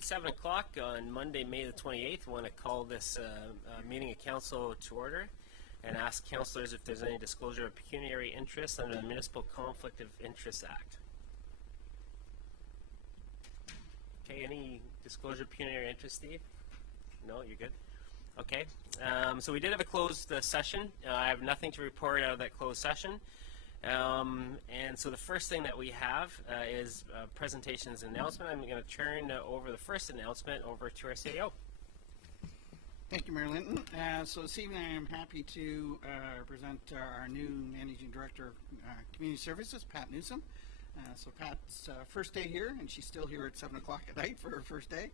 it's 7 o'clock on Monday, May the 28th. I want to call this meeting of council to order and ask councillors if there's any disclosure of pecuniary interest under the Municipal Conflict of Interest Act. Okay, any disclosure of pecuniary interest, Steve? No, you're good? Okay, so we did have a closed session. I have nothing to report out of that closed session. And so the first thing that we have is presentations and announcement. I'm going to turn over the first announcement over to our CEO. Thank you, Mayor Linton. So this evening I am happy to present our new Managing Director of Community Services, Pat Newsom. So Pat's first day here, and she's still here at 7 o'clock at night for her first day.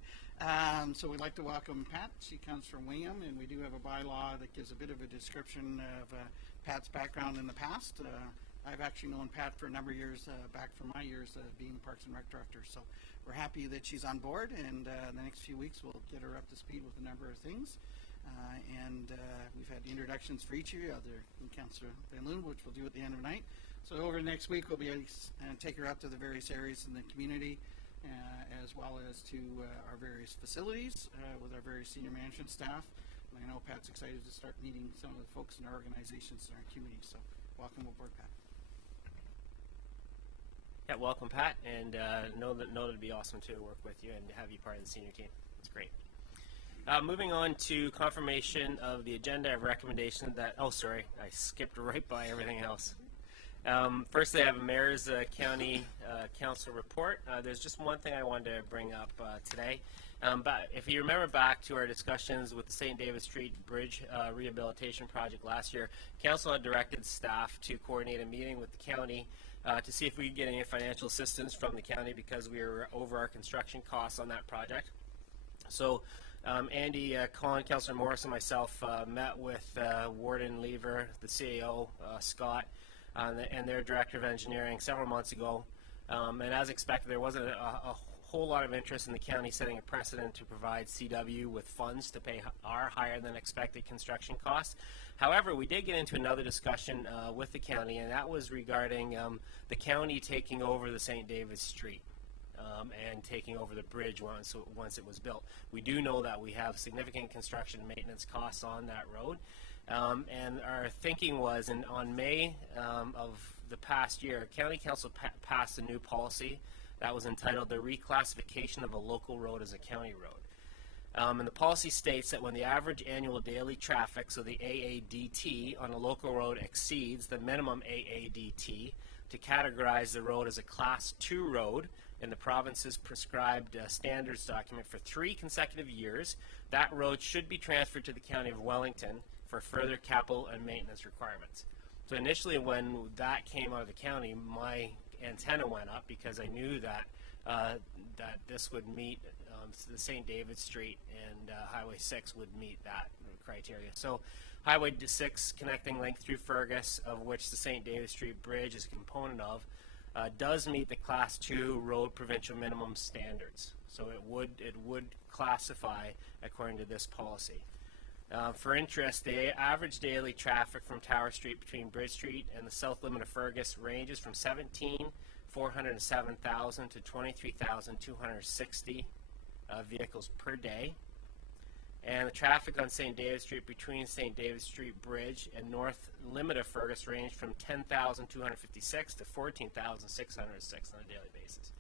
So we'd like to welcome Pat. She comes from Wingham, and we do have a bylaw that gives a bit of a description of Pat's background in the past. I've actually known Pat for a number of years, back from my years being Parks and Rec Director. So we're happy that she's on board, and the next few weeks we'll get her up to speed with a number of things. We've had introductions for each of you, other than Councillor Van Loon, which we'll do at the end of the night. So over the next week we'll be take her out to the various areas in the community, as well as to our various facilities with our various senior management staff. And I know Pat's excited to start meeting some of the folks in our organizations in our community. So welcome aboard, Pat. Yeah, welcome, Pat, and know that it'd be awesome to work with you and have you part of the senior team. It's great. Moving on to confirmation of the agenda of recommendation that, oh sorry, I skipped right by everything else. First, I have a Mayor's County Council report. There's just one thing I wanted to bring up today. But if you remember back to our discussions with the St. David Street Bridge Rehabilitation Project last year, Council had directed staff to coordinate a meeting with the county to see if we could get any financial assistance from the county because we were over our construction costs on that project. So Andy, Colin, Councillor Morris, and myself met with Warden Lever, the CAO, Scott, and their Director of Engineering several months ago. And as expected, there wasn't a whole lot of interest in the county setting a precedent to provide CW with funds to pay our higher than expected construction costs. However, we did get into another discussion with the county, and that was regarding the county taking over the St. David Street and taking over the bridge once it was built. We do know that we have significant construction and maintenance costs on that road. And our thinking was, on May of the past year, County Council passed a new policy that was entitled the reclassification of a local road as a county road. And the policy states that when the average annual daily traffic, so the AADT, on a local road exceeds the minimum AADT, to categorize the road as a Class 2 road in the province's prescribed standards document for 3 consecutive years, that road should be transferred to the County of Wellington for further capital and maintenance requirements. So initially when that came out of the county, my antenna went up because I knew that that this would meet the St. David Street and Highway 6 would meet that criteria. So Highway 6 connecting link through Fergus, of which the St. David Street Bridge is a component of, does meet the Class 2 road provincial minimum standards. So it would classify according to this policy. For interest, the average daily traffic from Tower Street between Bridge Street and the south limit of Fergus ranges from 17,407,000 to 23,260 vehicles per day. And the traffic on St. David Street between St. David Street Bridge and north limit of Fergus range from 10,256 to 14,606 on a daily basis.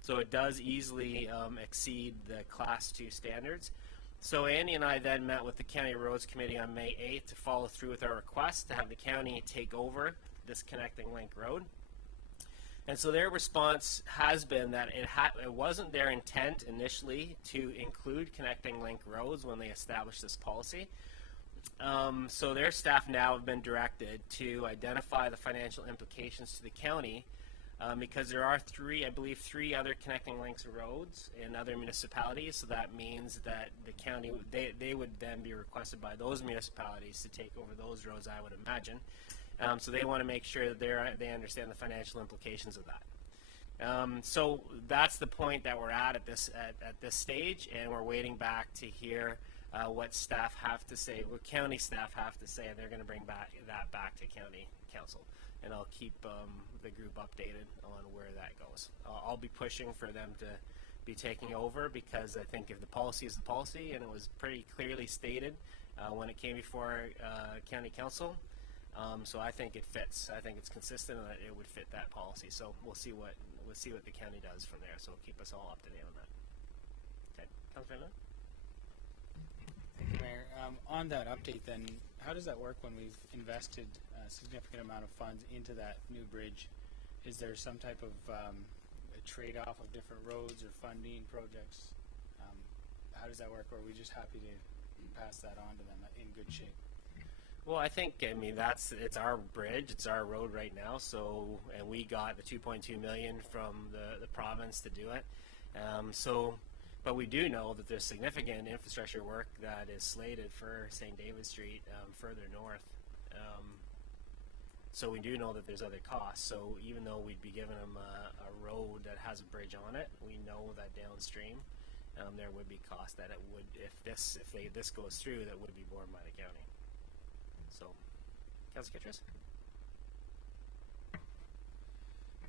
So it does easily exceed the Class 2 standards. So Andy and I then met with the County Roads Committee on May 8th to follow through with our request to have the county take over this connecting link road. And so their response has been that it wasn't their intent initially to include connecting link roads when they established this policy. So their staff now have been directed to identify the financial implications to the county because there are I believe three other connecting links roads in other municipalities. So that means that the county, they would then be requested by those municipalities to take over those roads, I would imagine. So they want to make sure that they understand the financial implications of that. So that's the point that we're at this stage, and we're waiting back to hear what staff have to say, what county staff have to say, and they're going to bring that back to county council. And I'll keep the group updated on where that goes. I'll be pushing for them be taking over, because I think if the policy is the policy, and it was pretty clearly stated when it came before County Council, so I think it fits. I think it's consistent and that it would fit that policy. So we'll see what the county does from there. So keep us all up to date on that. Okay, Councillor. Thank you, Mayor. On that update then, how does that work when we've invested a significant amount of funds into that new bridge? Is there some type of a trade-off of different roads or funding projects? How does that work, or are we just happy to pass that on to them in good shape? Well, I mean, it's our bridge, it's our road right now, so, and we got the 2.2 million from the province to do it. But we do know that there's significant infrastructure work that is slated for St. David Street further north. So we do know that there's other costs. So even though we'd be giving them a road that has a bridge on it, we know that downstream there would be costs that it would, if this goes through, that would be borne by the county. So, Councillor Kittredge?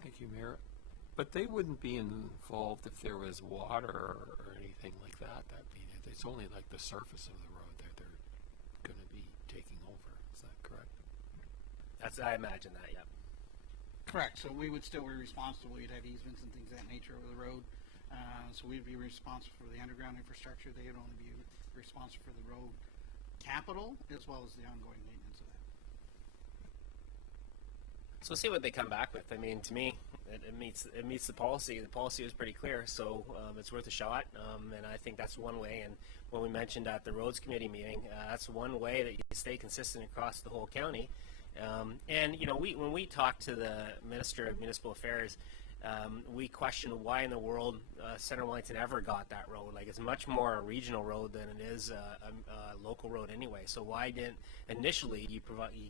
Thank you, Mayor. But they wouldn't be involved if there was water or anything like that. It's only like the surface of the road that they're going to be taking over. Is that correct? I imagine that, yeah. Correct. So we would still be responsible. We'd have easements and things of that nature over the road. So we'd be responsible for the underground infrastructure. They would only be responsible for the road capital as well as the ongoing maintenance of that. So we'll see what they come back with. I mean, to me, it meets the policy. The policy is pretty clear, so it's worth a shot. And I think that's one way. And when we mentioned at the Roads Committee meeting, that's one way that you stay consistent across the whole county. And you know, when we talked to the Minister of Municipal Affairs, we questioned why in the world Centre Wellington ever got that road. Like, it's much more a regional road than it is a local road anyway. So why didn't initially you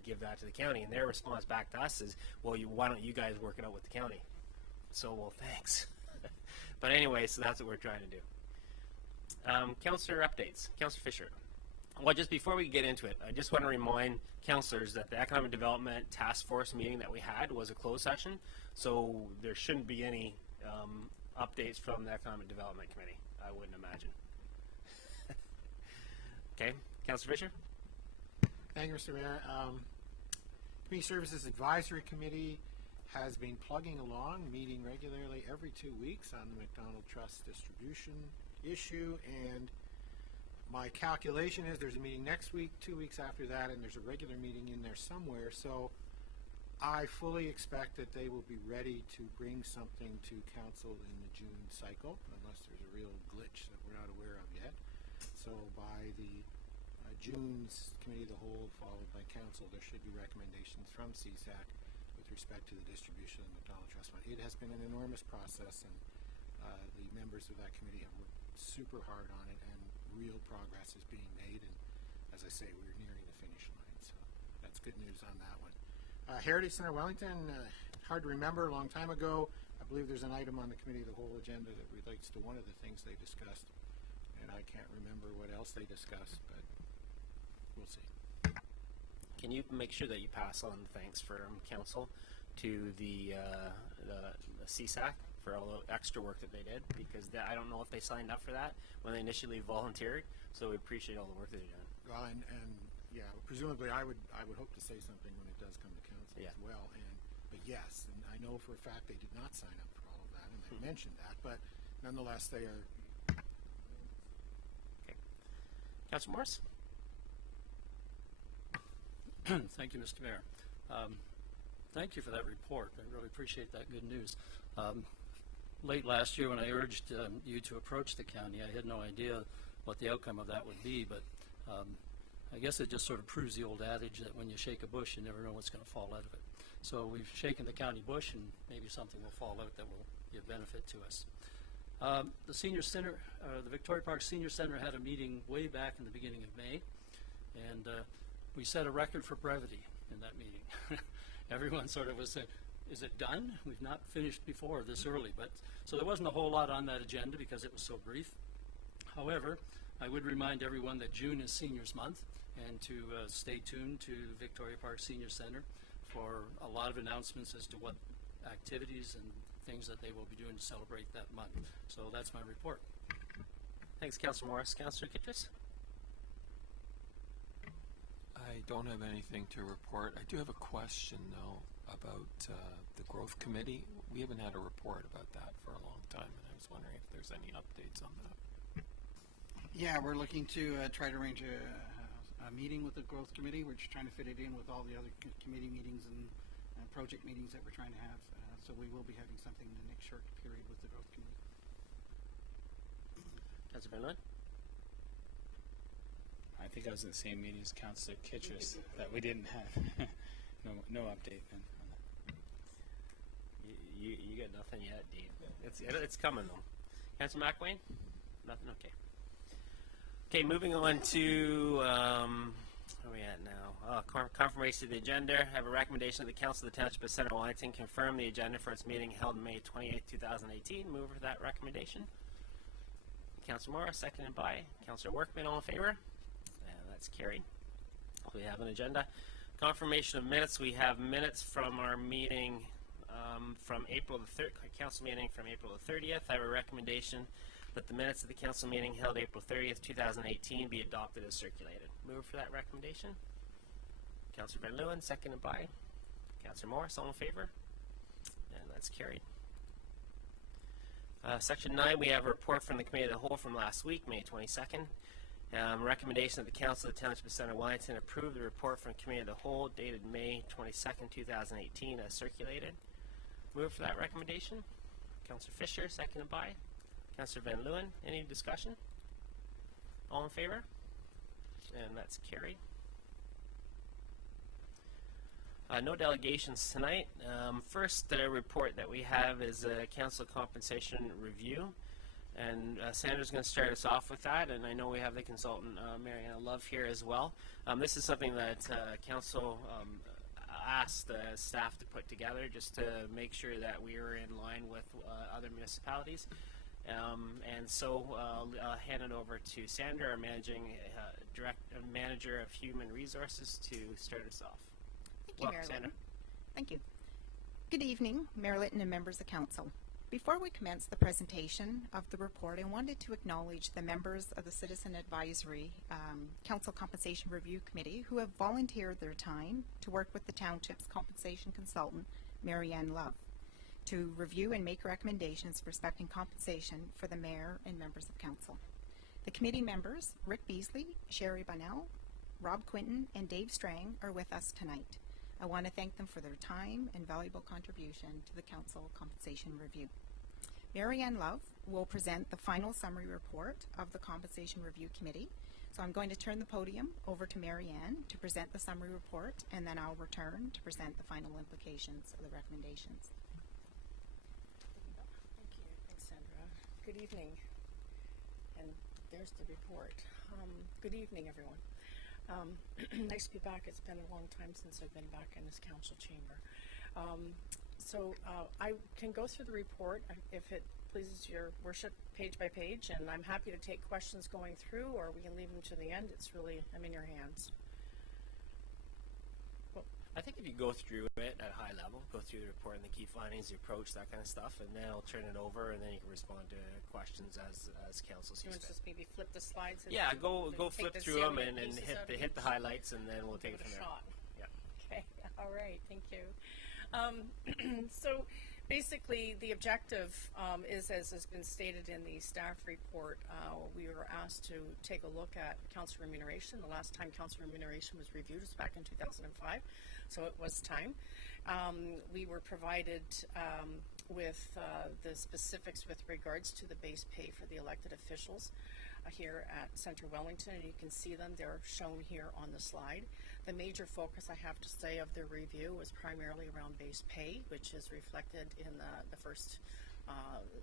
give that to the county? And their response back to us is, well, why don't you guys work it out with the county? So, well, thanks. But anyway, so that's what we're trying to do. Councillor updates. Councillor Fisher. Well, just before we get into it, I just want to remind councillors that the Economic Development Task Force meeting that we had was a closed session, so there shouldn't be any updates from the Economic Development Committee, I wouldn't imagine. Okay, Councillor Fisher? Thank you, Mr. Mayor. Community Services Advisory Committee has been plugging along, meeting regularly every 2 weeks on the McDonald Trust distribution issue, and my calculation is there's a meeting next week, 2 weeks after that, and there's a regular meeting in there somewhere. So I fully expect that they will be ready to bring something to council in the June cycle, unless there's a real glitch that we're not aware of yet. So by the June's Committee of the Whole, followed by council, there should be recommendations from CSAC with respect to the distribution of the McDonald Trust Fund. It has been an enormous process, and the members of that committee have worked super hard on it, and real progress is being made, and as I say, we're nearing the finish line, so that's good news on that one. Heritage Centre Wellington, hard to remember, a long time ago. I believe there's an item on the Committee of the Whole agenda that relates to one of the things they discussed, and I can't remember what else they discussed, but we'll see. Can you make sure that you pass on thanks from council to the CSAC for all the extra work that they did, because I don't know if they signed up for that when they initially volunteered, so we appreciate all the work that they've done. Well, and yeah, presumably I would hope to say something when it does come to council as well, but yes, and I know for a fact they did not sign up for all of that, and they mentioned that, but nonetheless they are. Okay. Councillor Morris? Thank you, Mr. Mayor. Thank you for that report. I really appreciate that good news. Late last year when I urged you to approach the county, I had no idea what the outcome of that would be, but I guess it just sort of proves the old adage that when you shake a bush, you never know what's going to fall out of it. So we've shaken the county bush, and maybe something will fall out that will be of benefit to us. The Senior Center, the Victoria Park Senior Center had a meeting way back in the beginning of May, and we set a record for brevity in that meeting. Everyone sort of was saying, is it done? We've not finished before this early, but so there wasn't a whole lot on that agenda because it was so brief. However, I would remind everyone that June is Seniors Month, and to stay tuned to Victoria Park Senior Center for a lot of announcements as to what activities and things that they will be doing to celebrate that month. So that's my report. Thanks, Councillor Morris. Councillor Kitchus? I don't have anything to report. I do have a question, though, about the Growth Committee. We haven't had a report about that for a long time, and I was wondering if there's any updates on that. Yeah, we're looking to try to arrange a meeting with the Growth Committee. We're just trying to fit it in with all the other committee meetings and project meetings that we're trying to have. So we will be having something in the next short period with the Growth Committee. Councillor Van Loon? I think I was in the same meeting as Councillor Kitchus that we didn't have. no update then on that. You got nothing yet, Dean. It's coming though. Councillor McWayne? Nothing? Okay. Okay, moving on to where are we at now? Confirmation of the agenda. I have a recommendation of the Council of the Township of Centre Wellington confirm the agenda for its meeting held May 28, 2018. Move for that recommendation. Councillor Morris, seconded by Councillor Workman. All in favor? And that's carried. We have an agenda. Confirmation of minutes. We have minutes from our meeting from April the 3rd, council meeting from April the 30th. I have a recommendation that the minutes of the council meeting held April 30th, 2018 be adopted as circulated. Move for that recommendation. Councillor Van Leeuwen, seconded by Councillor Morris. All in favor? And that's carried. Section 9, we have a report from the Committee of the Whole from last week, May 22nd. Recommendation that the Council of the Township of Centre Wellington approve the report from Committee of the Whole dated May 22nd, 2018 as circulated. Move for that recommendation. Councillor Fisher, seconded by Councillor Van Leeuwen. Any discussion? All in favor? And that's carried. No delegations tonight. First report that we have is a council compensation review, and Sandra's going to start us off with that, and I know we have the consultant Mariana Love here as well. This is something that council asked staff to put together just to make sure that we are in line with other municipalities. And so I'll hand it over to Sandra, our manager of human resources, to start us off. Thank you, Mayor Linton. Thank you. Good evening, Mayor Linton and members of council. Before we commence the presentation of the report, I wanted to acknowledge the members of the Citizen Advisory Council Compensation Review Committee who have volunteered their time to work with the Township's compensation consultant, Marianne Love, to review and make recommendations respecting compensation for the Mayor and members of council. The committee members, Rick Beasley, Sherry Bunnell, Rob Quinton, and Dave Strang are with us tonight. I want to thank them for their time and valuable contribution to the Council Compensation Review. Marianne Love will present the final summary report of the Compensation Review Committee. So I'm going to turn the podium over to Marianne to present the summary report, and then I'll return to present the final implications of the recommendations. Thank you. Thanks, Sandra. Good evening. And there's the report. Good evening, everyone. Nice to be back. It's been a long time since I've been back in this council chamber. I can go through the report if it pleases your worship, page by page, and I'm happy to take questions going through, or we can leave them to the end. It's really, I'm in your hands. I think if you go through it at a high level, go through the report and the key findings, the approach, that kind of stuff, and then I'll turn it over, and then you can respond to questions as council sees You want to fit. just maybe flip the slides? Yeah, go take flip the through them salient and pieces out of hit the each. highlights, and then we'll take it Give from a there. shot. Yeah. Okay, all right, thank you. So basically the objective is, as has been stated in the staff report, we were asked to take a look at council remuneration. The last time council remuneration was reviewed was back in 2005, so it was time. We were provided with the specifics with regards to the base pay for the elected officials here at Centre Wellington, and you can see them. They're shown here on the slide. The major focus, I have to say, of the review was primarily around base pay, which is reflected in the first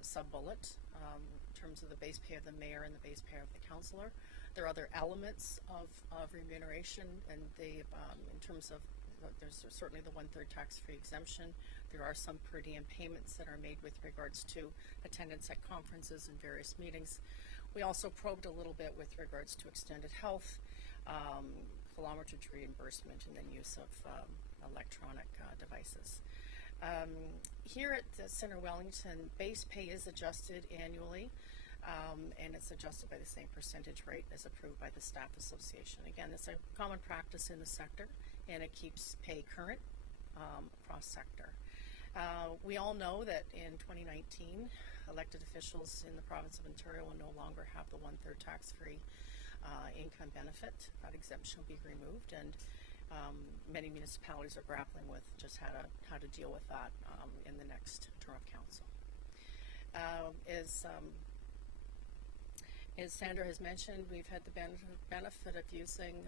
sub-bullet in terms of the base pay of the mayor and the base pay of the councillor. There are other elements of remuneration, and they, in terms of, there's certainly the 1/3 tax-free exemption. There are some per diem payments that are made with regards to attendance at conferences and various meetings. We also probed a little bit with regards to extended health, kilometrage reimbursement, and then use of electronic devices. Here at the Center Wellington, base pay is adjusted annually, and it's adjusted by the same percentage rate as approved by the Staff Association. Again, it's a common practice in the sector, and it keeps pay current across sector. We all know that in 2019, elected officials in the province of Ontario will no longer have the 1/3 tax-free income benefit. That exemption will be removed, and many municipalities are grappling with just how to deal with that in the next term of council. As Sandra has mentioned, we've had the benefit of using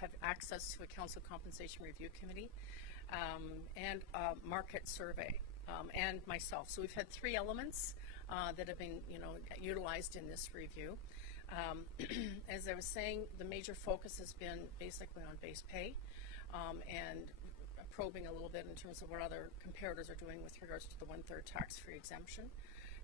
have access to a council compensation review committee and a market survey, and myself. So we've had 3 elements that have been, utilized in this review. As I was saying, the major focus has been basically on base pay and probing a little bit in terms of what other comparators are doing with regards to the 1/3 tax-free exemption.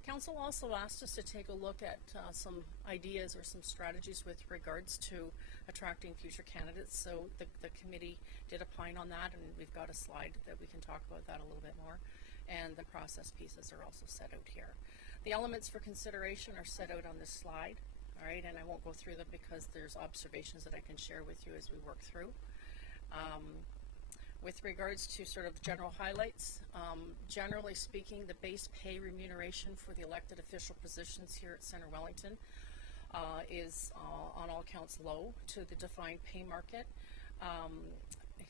Council also asked us to take a look at some ideas or some strategies with regards to attracting future candidates. So the committee did opine on that, and we've got a slide that we can talk about that a little bit more. And the process pieces are also set out here. The elements for consideration are set out on this slide. All right, and I won't go through them because there's observations that I can share with you as we work through. With regards to sort of general highlights, generally speaking, the base pay remuneration for the elected official positions here at Center Wellington is on all counts low to the defined pay market,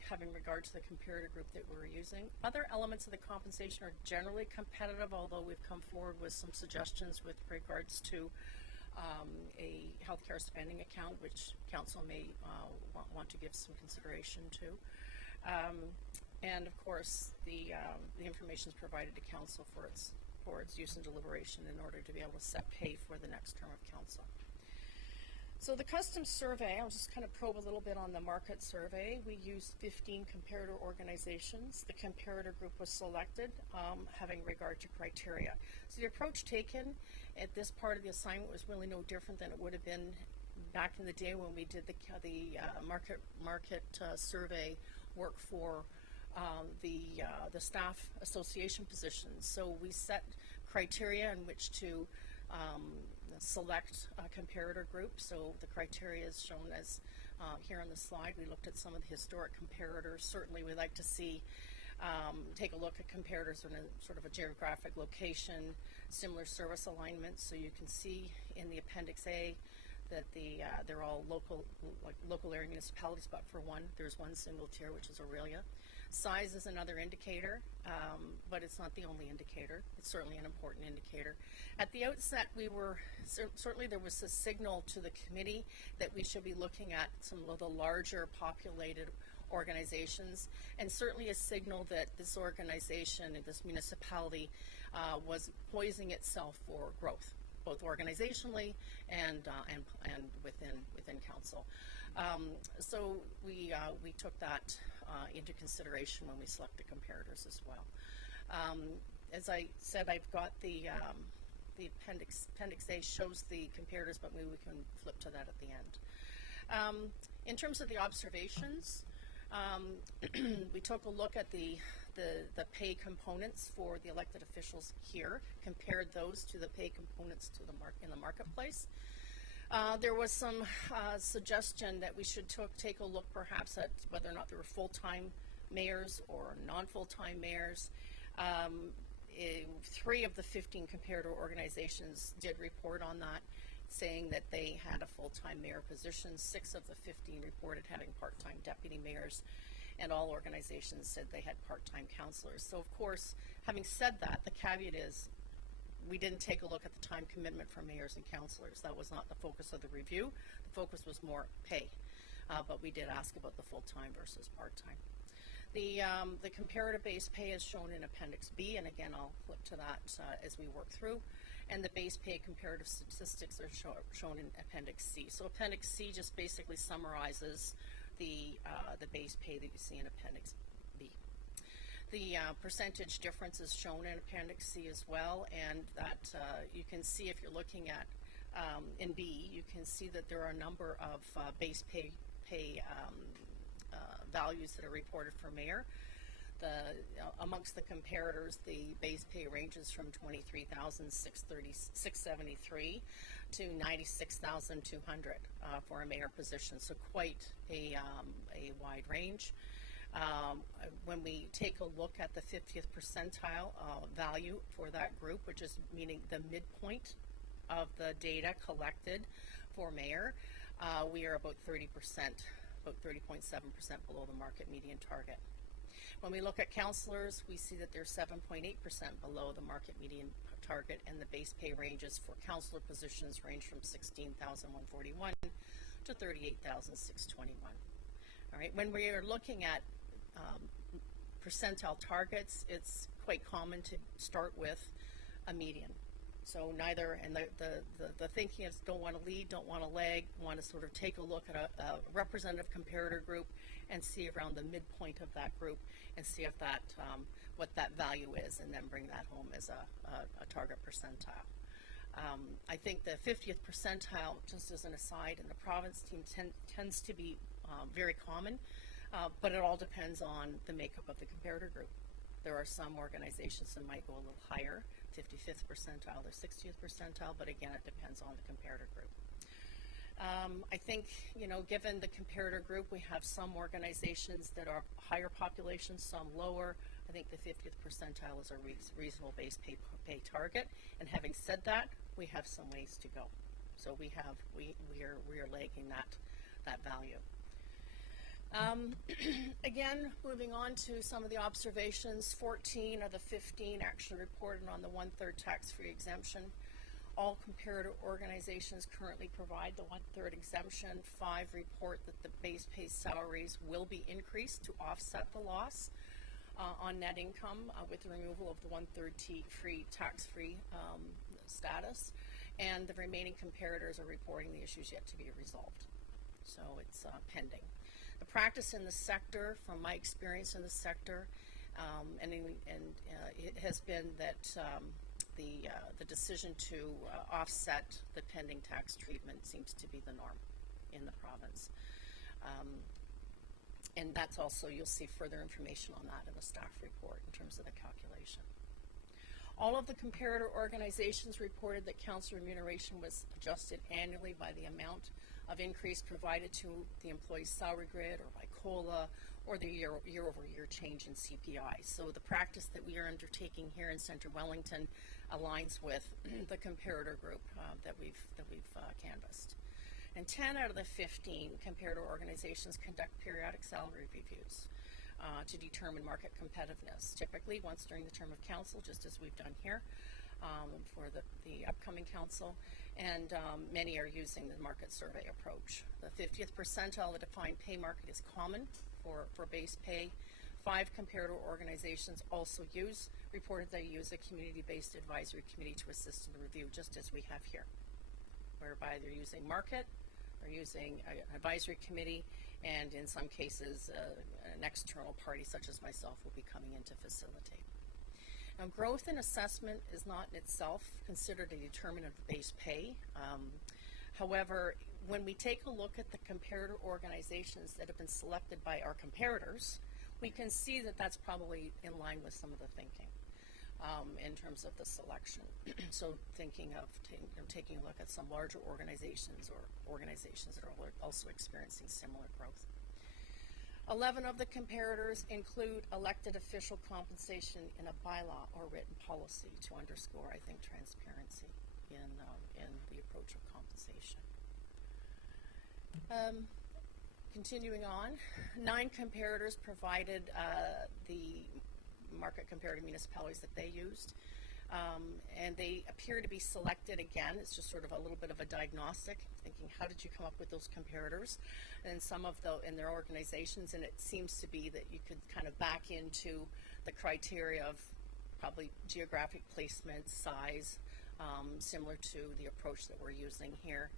having regard to the comparator group that we're using. Other elements of the compensation are generally competitive, although we've come forward with some suggestions with regards to a healthcare spending account, which council may want to give some consideration to. And of course, the information is provided to council for its use and deliberation in order to be able to set pay for the next term of council. So the custom survey, I'll just kind of probe a little bit on the market survey. We used 15 comparator organizations. The comparator group was selected, having regard to criteria. So the approach taken at this part of the assignment was really no different than it would have been back in the day when we did the market survey work for the staff association positions. So we set criteria in which to select a comparator group. So the criteria is shown as here on the slide. We looked at some of the historic comparators. Certainly we like to see, take a look at comparators in a sort of a geographic location, similar service alignments. So you can see in the Appendix A that they're all local area municipalities, but for one, there's one single tier, which is Aurelia. Size is another indicator, but it's not the only indicator. It's certainly an important indicator. At the outset, certainly there was a signal to the committee that we should be looking at some of the larger populated organizations, and certainly a signal that this organization, this municipality, was poising itself for growth, both organizationally and within council. So we took that into consideration when we selected comparators as well. As I said, I've got the appendix A shows the comparators, but maybe we can flip to that at the end. In terms of the observations, we took a look at the pay components for the elected officials here, compared those to the pay components to in the marketplace. There was some suggestion that we should take a look perhaps at whether or not there were full-time mayors or non-full-time mayors. 3 of the 15 comparator organizations did report on that, saying that they had a full-time mayor position. 6 of the 15 reported having part-time deputy mayors, and all organizations said they had part-time councillors. So of course, having said that, the caveat is we didn't take a look at the time commitment for mayors and councillors. That was not the focus of the review. The focus was more pay, but we did ask about the full-time versus part-time. The comparator-based pay is shown in Appendix B, and again, I'll flip to that as we work through. And the base pay comparative statistics are shown in Appendix C. So Appendix C just basically summarizes the base pay that you see in Appendix B. The percentage difference is shown in Appendix C as well, and that you can see if you're looking at in B, you can see that there are a number of base pay values that are reported for mayor. amongst the comparators, the base pay ranges from $23,673 to $96,200 for a mayor position. So quite a wide range. When we take a look at the 50th percentile value for that group, which is meaning the midpoint of the data collected for mayor, we are about 30%, about 30.7% below the market median target. When we look at councillors, we see that they're 7.8% below the market median target, and the base pay ranges for councillor positions range from $16,141 to $38,621. All right, when we are looking at percentile targets, it's quite common to start with a median. So neither, and the thinking is don't want to lead, don't want to lag, want to sort of take a look at a representative comparator group and see around the midpoint of that group and see if that, what that value is, and then bring that home as a target percentile. I think the 50th percentile, just as an aside, in the province team tends to be very common, but it all depends on the makeup of the comparator group. There are some organizations that might go a little higher, 55th percentile or 60th percentile, but again, it depends on the comparator group. I think, you know, given the comparator group, we have some organizations that are higher population, some lower. I think the 50th percentile is a reasonable base pay target. And having said that, we have some ways to go. So we are lagging that value. Again, moving on to some of the observations, 14 of the 15 actually reported on the 1/3 tax-free exemption. All comparator organizations currently provide the 1/3 exemption. 5 report that the base pay salaries will be increased to offset the loss on net income with the removal of the 1/3 free tax-free status. And the remaining comparators are reporting the issues yet to be resolved. So it's pending. The practice in the sector, from my experience in the sector, it has been that the decision to offset the pending tax treatment seems to be the norm in the province. And that's also, you'll see further information on that in the staff report in terms of the calculation. All of the comparator organizations reported that council remuneration was adjusted annually by the amount of increase provided to the employee's salary grid or by COLA or the year-over-year change in CPI. So the practice that we are undertaking here in Centre Wellington aligns with the comparator group that we've canvassed. And 10 out of the 15 comparator organizations conduct periodic salary reviews to determine market competitiveness, typically once during the term of council, just as we've done here for the upcoming council, and many are using the market survey approach. The 50th percentile, the defined pay market, is common for base pay. 5 comparator organizations also reported they use a community-based advisory committee to assist in the review, just as we have here, whereby they're using market, they're using an advisory committee, and in some cases, an external party such as myself will be coming in to facilitate. Now, growth in assessment is not in itself considered a determinant of base pay. However, when we take a look at the comparator organizations that have been selected by our comparators, we can see that that's probably in line with some of the thinking in terms of the selection. So thinking of taking a look at some larger organizations or organizations that are also experiencing similar growth. 11 of the comparators include elected official compensation in a bylaw or written policy to underscore, I think, transparency in the approach of compensation. Continuing on, 9 comparators provided the market comparative municipalities that they used, and they appear to be selected again. It's just sort of a little bit of a diagnostic, thinking how did you come up with those comparators, and some of in their organizations, and it seems to be that you could kind of back into the criteria of probably geographic placement, size, similar to the approach that we're using here.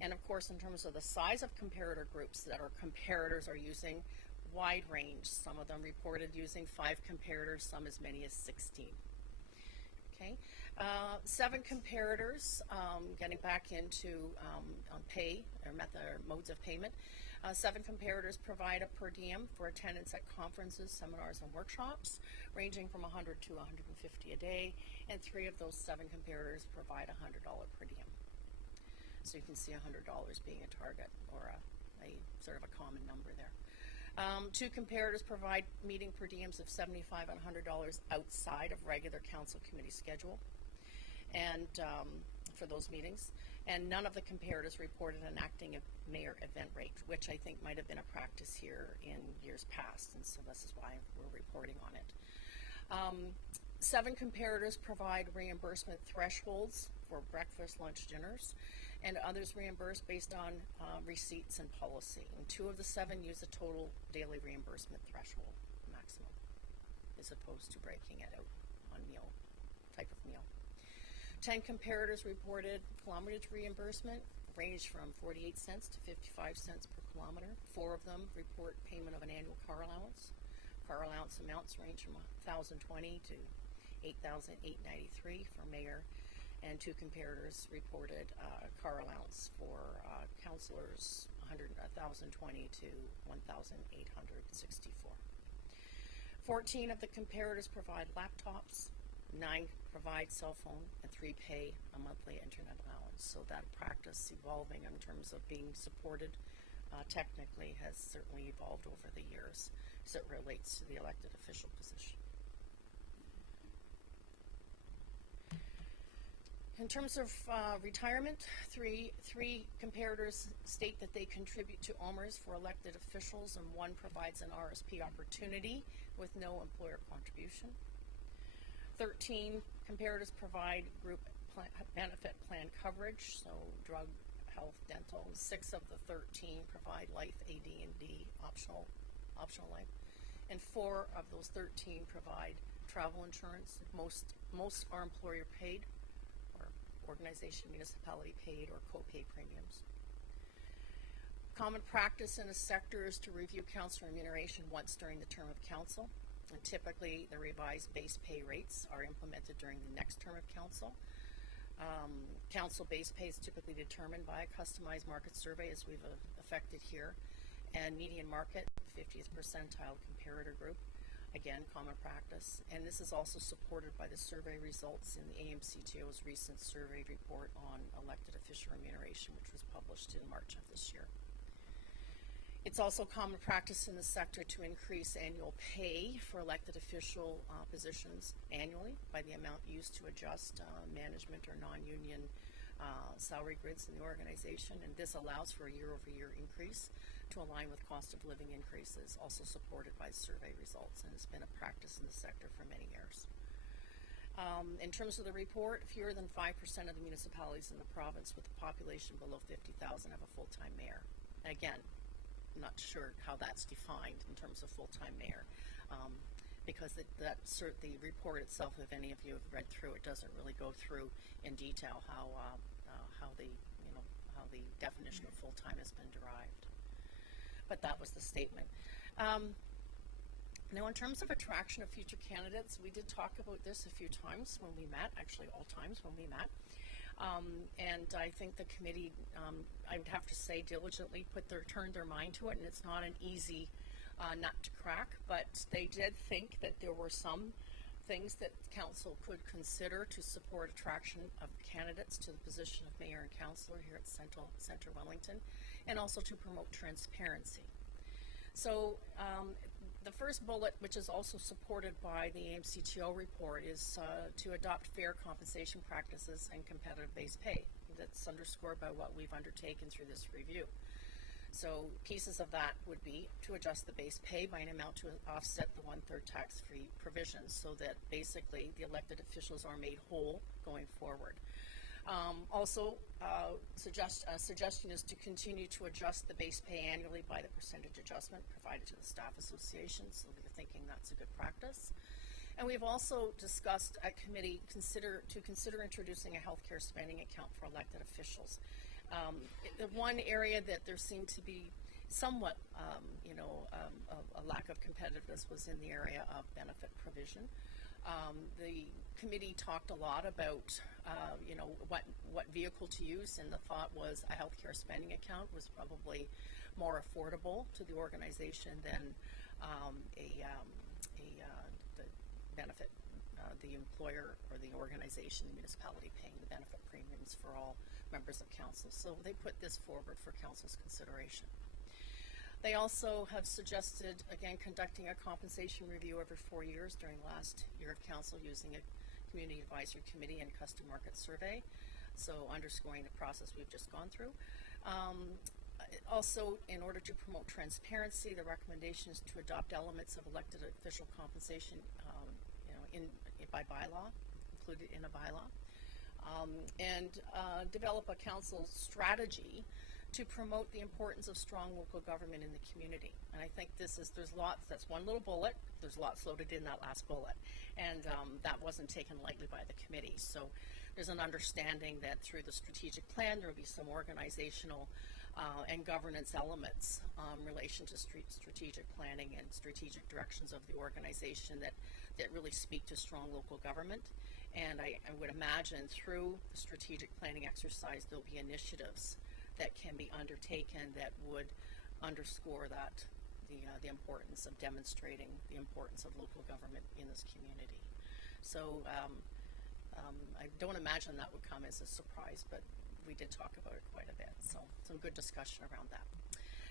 And of course, in terms of the size of comparator groups that our comparators are using, wide range. Some of them reported using 5 comparators, some as many as 16. Okay. 7 comparators, getting back into pay or modes of payment. 7 comparators provide a per diem for attendance at conferences, seminars, and workshops, ranging from $100 to $150 a day, and 3 of those 7 comparators provide a $100 per diem. So you can see $100 being a target or a sort of a common number there. 2 comparators provide meeting per diems of $75 and $100 outside of regular council committee schedule, and for those meetings. And none of the comparators reported an acting mayor event rate, which I think might have been a practice here in years past, and so this is why we're reporting on it. 7 comparators provide reimbursement thresholds for breakfast, lunch, dinners, and others reimbursed based on receipts and policy. And 2 of the 7 use a total daily reimbursement threshold maximum, as opposed to breaking it out on type of meal. 10 comparators reported kilometerage reimbursement, ranged from 48 cents to 55 cents per kilometer. 4 of them report payment of an annual car allowance. Car allowance amounts range from $1,020 to $8,893 for mayor, and 2 comparators reported car allowance for councillors, $1,020 to $1,864. 14 of the comparators provide laptops, 9 provide cell phone, and 3 pay a monthly internet allowance. So that practice evolving in terms of being supported technically has certainly evolved over the years as it relates to the elected official position. In terms of retirement, three comparators state that they contribute to OMERS for elected officials, and 1 provides an RSP opportunity with no employer contribution. 13 comparators provide group benefit plan coverage, so drug, health, dental. 6 of the 13 provide life, AD&D, optional life, and 4 of those 13 provide travel insurance. Most are employer paid, or organization, municipality paid, or co-pay premiums. Common practice in the sector is to review council remuneration once during the term of council. And typically, the revised base pay rates are implemented during the next term of council. Council base pay is typically determined by a customized market survey, as we've affected here, and median market, 50th percentile comparator group, again, common practice. And this is also supported by the survey results in the AMCTO's recent survey report on elected official remuneration, which was published in March of this year. It's also common practice in the sector to increase annual pay for elected official positions annually by the amount used to adjust management or non-union salary grids in the organization, and this allows for a year-over-year increase to align with cost of living increases, also supported by survey results, and it's been a practice in the sector for many years. In terms of the report, fewer than 5% of the municipalities in the province with a population below 50,000 have a full-time mayor. And again, I'm not sure how that's defined in terms of full-time mayor, because the report itself, if any of you have read through it, doesn't really go through in detail how the definition of full-time has been derived. But that was the statement. Now, in terms of attraction of future candidates, we did talk about this a few times when we met, actually all times when we met. And I think the committee, I'd have to say, diligently turned their mind to it, and it's not an easy nut to crack, but they did think that there were some things that council could consider to support attraction of candidates to the position of mayor and councillor here at Centre Wellington, and also to promote transparency. So the first bullet, which is also supported by the AMCTO report, is to adopt fair compensation practices and competitive base pay. That's underscored by what we've undertaken through this review. So pieces of that would be to adjust the base pay by an amount to offset the 1/3 tax-free provisions, so that basically the elected officials are made whole going forward. Also, suggestion is to continue to adjust the base pay annually by the percentage adjustment provided to the staff association, so we're thinking that's a good practice. And we've also discussed at committee to consider introducing a healthcare spending account for elected officials. The one area that there seemed to be somewhat, a lack of competitiveness was in the area of benefit provision. The committee talked a lot about, you know, what vehicle to use, and the thought was a healthcare spending account was probably more affordable to the organization than the benefit, the employer or the organization, the municipality paying the benefit premiums for all members of council. So they put this forward for council's consideration. They also have suggested, again, conducting a compensation review every 4 years during the last year of council using a community advisory committee and custom market survey. So underscoring the process we've just gone through. Also, in order to promote transparency, the recommendation is to adopt elements of elected official compensation, you know, by bylaw, included in a bylaw, and develop a council strategy to promote the importance of strong local government in the community. And I think there's lots, that's one little bullet, there's lots loaded in that last bullet. And that wasn't taken lightly by the committee. So there's an understanding that through the strategic plan, there will be some organizational and governance elements in relation to strategic planning and strategic directions of the organization that really speak to strong local government. And I would imagine through the strategic planning exercise, there'll be initiatives that can be undertaken that would underscore that the importance of demonstrating the importance of local government in this community. So I don't imagine that would come as a surprise, but we did talk about it quite a bit. So some good discussion around that.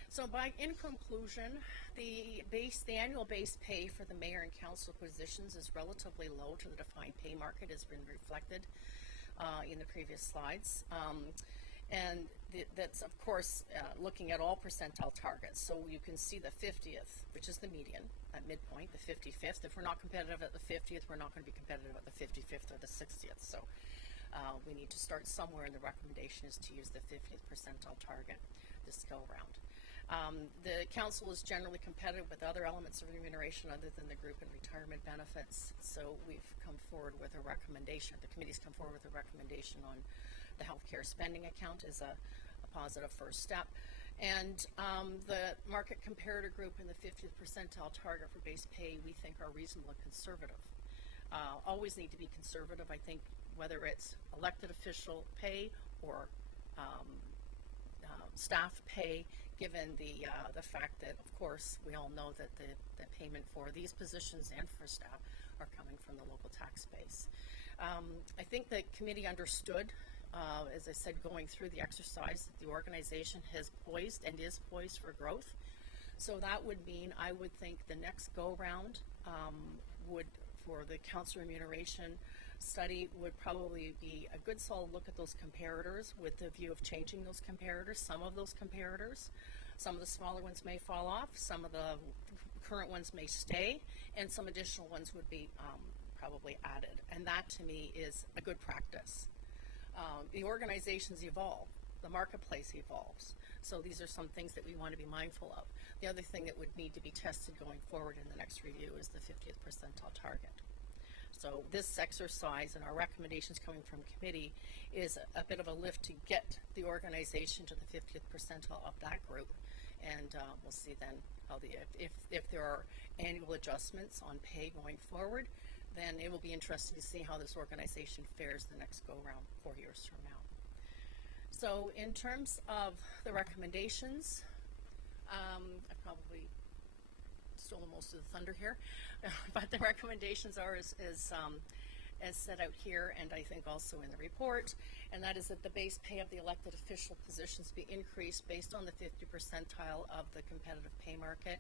So in conclusion, the annual base pay for the mayor and council positions is relatively low to the defined pay market, has been reflected in the previous slides. And that's, of course, looking at all percentile targets. So you can see the 50th, which is the median, at midpoint, the 55th. If we're not competitive at the 50th, we're not going to be competitive at the 55th or the 60th. So we need to start somewhere, and the recommendation is to use the 50th percentile target this go around. The council is generally competitive with other elements of remuneration other than the group and retirement benefits. So we've come forward with a recommendation, the committee's come forward with a recommendation on the healthcare spending account as a positive first step. And the market comparator group and the 50th percentile target for base pay we think are reasonable and conservative. Always need to be conservative, I think, whether it's elected official pay or staff pay, given the fact that, of course, we all know that the payment for these positions and for staff are coming from the local tax base. I think the committee understood, as I said, going through the exercise, that the organization has poised and is poised for growth. So that would mean, I would think, the next go-round for the council remuneration study would probably be a good solid look at those comparators with the view of changing those comparators, some of those comparators. Some of the smaller ones may fall off, some of the current ones may stay, and some additional ones would be probably added. And that, to me, is a good practice. The organizations evolve, the marketplace evolves. So these are some things that we want to be mindful of. The other thing that would need to be tested going forward in the next review is the 50th percentile target. So this exercise and our recommendations coming from committee is a bit of a lift to get the organization to the 50th percentile of that group. And we'll see then how if there are annual adjustments on pay going forward, then it will be interesting to see how this organization fares the next go-round 4 years from now. So in terms of the recommendations, I probably stolen most of the thunder here, but the recommendations are as set out here, and I think also in the report, and that is that the base pay of the elected official positions be increased based on the 50 percentile of the competitive pay market,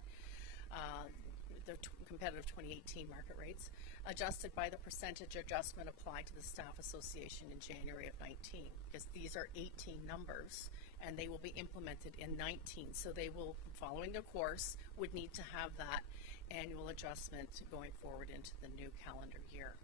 the competitive 2018 market rates, adjusted by the percentage adjustment applied to the Staff Association in January of 19, because these are 18 numbers, and they will be implemented in 19. So they will, following the course, would need to have that annual adjustment going forward into the new calendar year.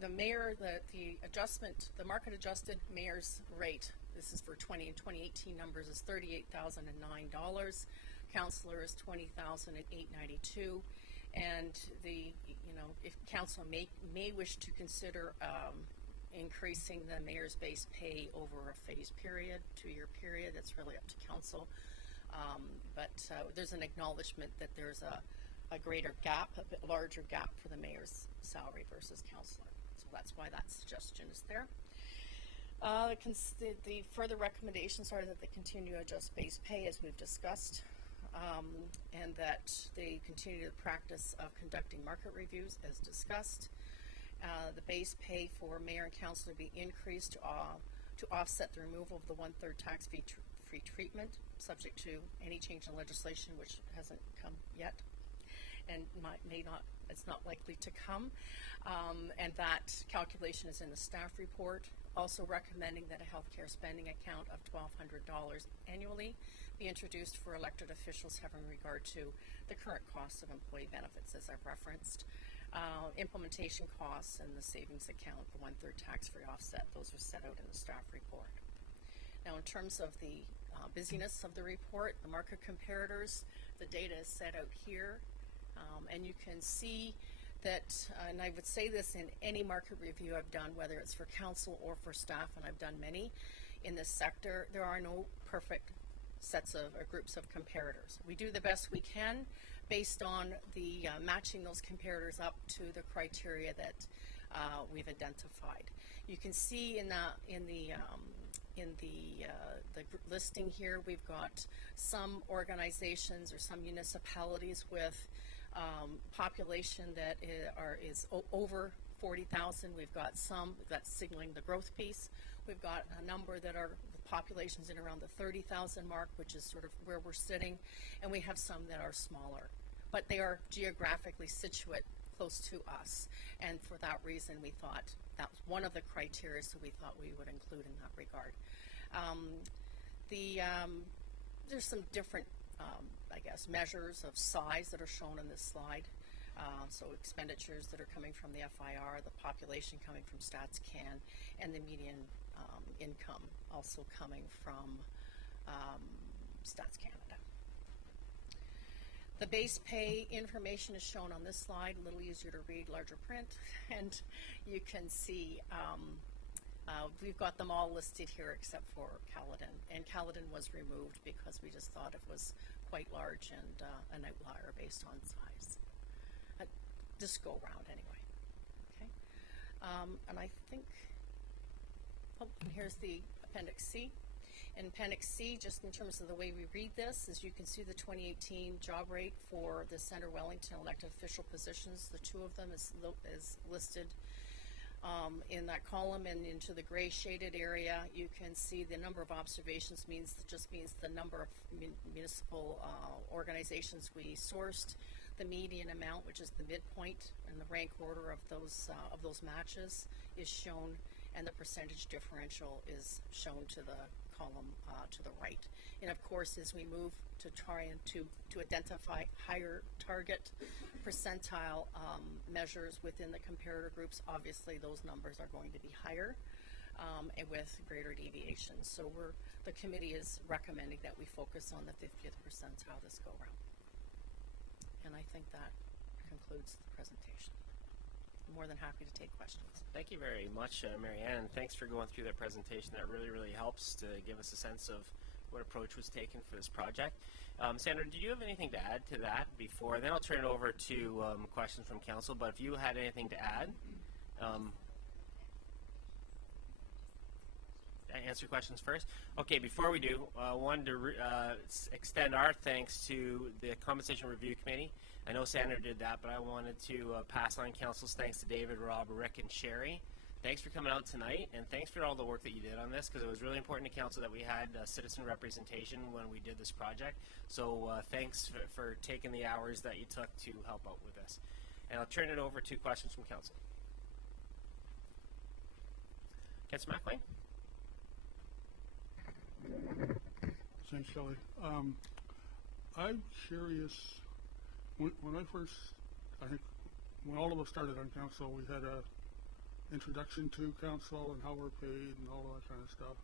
The mayor, the adjustment, the market adjusted mayor's rate, this is for 2018 numbers, is $38,009. Councillor is $20,892, and if council may wish to consider increasing the mayor's base pay over a phase period, 2-year period, that's really up to council. but there's an acknowledgement that there's a greater gap, a bit larger gap for the mayor's salary versus councillor. So that's why that suggestion is there. The further recommendations are that they continue to adjust base pay as we've discussed, and that they continue the practice of conducting market reviews as discussed. The base pay for mayor and councillor be increased to offset the removal of the 1/3 tax free treatment, subject to any change in legislation, which hasn't come yet, and it's not likely to come. And that calculation is in the staff report. Also recommending that a healthcare spending account of $1,200 annually be introduced for elected officials having regard to the current costs of employee benefits, as I've referenced. Implementation costs and the savings account, the 1/3 tax-free offset, those are set out in the staff report. Now, in terms of the busyness of the report, the market comparators, the data is set out here, and you can see that, and I would say this in any market review I've done, whether it's for council or for staff, and I've done many in this sector, there are no perfect sets of or groups of comparators. We do the best we can based on the matching those comparators up to the criteria that we've identified. You can see in the listing here, we've got some organizations or some municipalities with population that is over 40,000. We've got some that's signaling the growth piece. We've got a number that are the populations in around the 30,000 mark, which is sort of where we're sitting, and we have some that are smaller, but they are geographically situate close to us, and for that reason we thought that was one of the criteria, so we thought we would include in that regard. There's some different I guess, measures of size that are shown in this slide. So expenditures that are coming from the FIR, the population coming from StatsCan, and the median income also coming from Stats Canada. The base pay information is shown on this slide, a little easier to read, larger print, and you can see we've got them all listed here except for Caledon, and Caledon was removed because we just thought it was quite large and an outlier based on size. This go round anyway. Okay, and I think, oh, and here's the Appendix C. In Appendix C, just in terms of the way we read this, as you can see the 2018 job rate for the Centre Wellington elected official positions, the two of them is listed in that column, and into the gray shaded area you can see the number of observations just means the number of municipal organizations we sourced, the median amount, which is the midpoint, and the rank order of those matches is shown, and the percentage differential is shown to the column to the right. And of course, as we move to try and to identify higher target percentile measures within the comparator groups, obviously those numbers are going to be higher and with greater deviations. So the committee is recommending that we focus on the 50th percentile this go round. And I think that concludes the presentation. I'm more than happy to take questions. Thank you very much, Marianne, and thanks for going through that presentation. That really, really helps to give us a sense of what approach was taken for this project. Sandra, do you have anything to add to that before? Then I'll turn it over to questions from council, but if you had anything to add, answer questions first. Okay, before we do, I wanted to extend our thanks to the Compensation Review Committee. I know Sandra did that, but I wanted to pass on council's thanks to David, Rob, Rick, and Sherry. Thanks for coming out tonight, and thanks for all the work that you did on this, because it was really important to council that we had citizen representation when we did this project. So thanks for taking the hours that you took to help out with this. And I'll turn it over to questions from council. Councillor McLean? Thanks, Shelley. I'm curious, when I think when all of us started on council, we had a introduction to council and how we're paid and all that kind of stuff.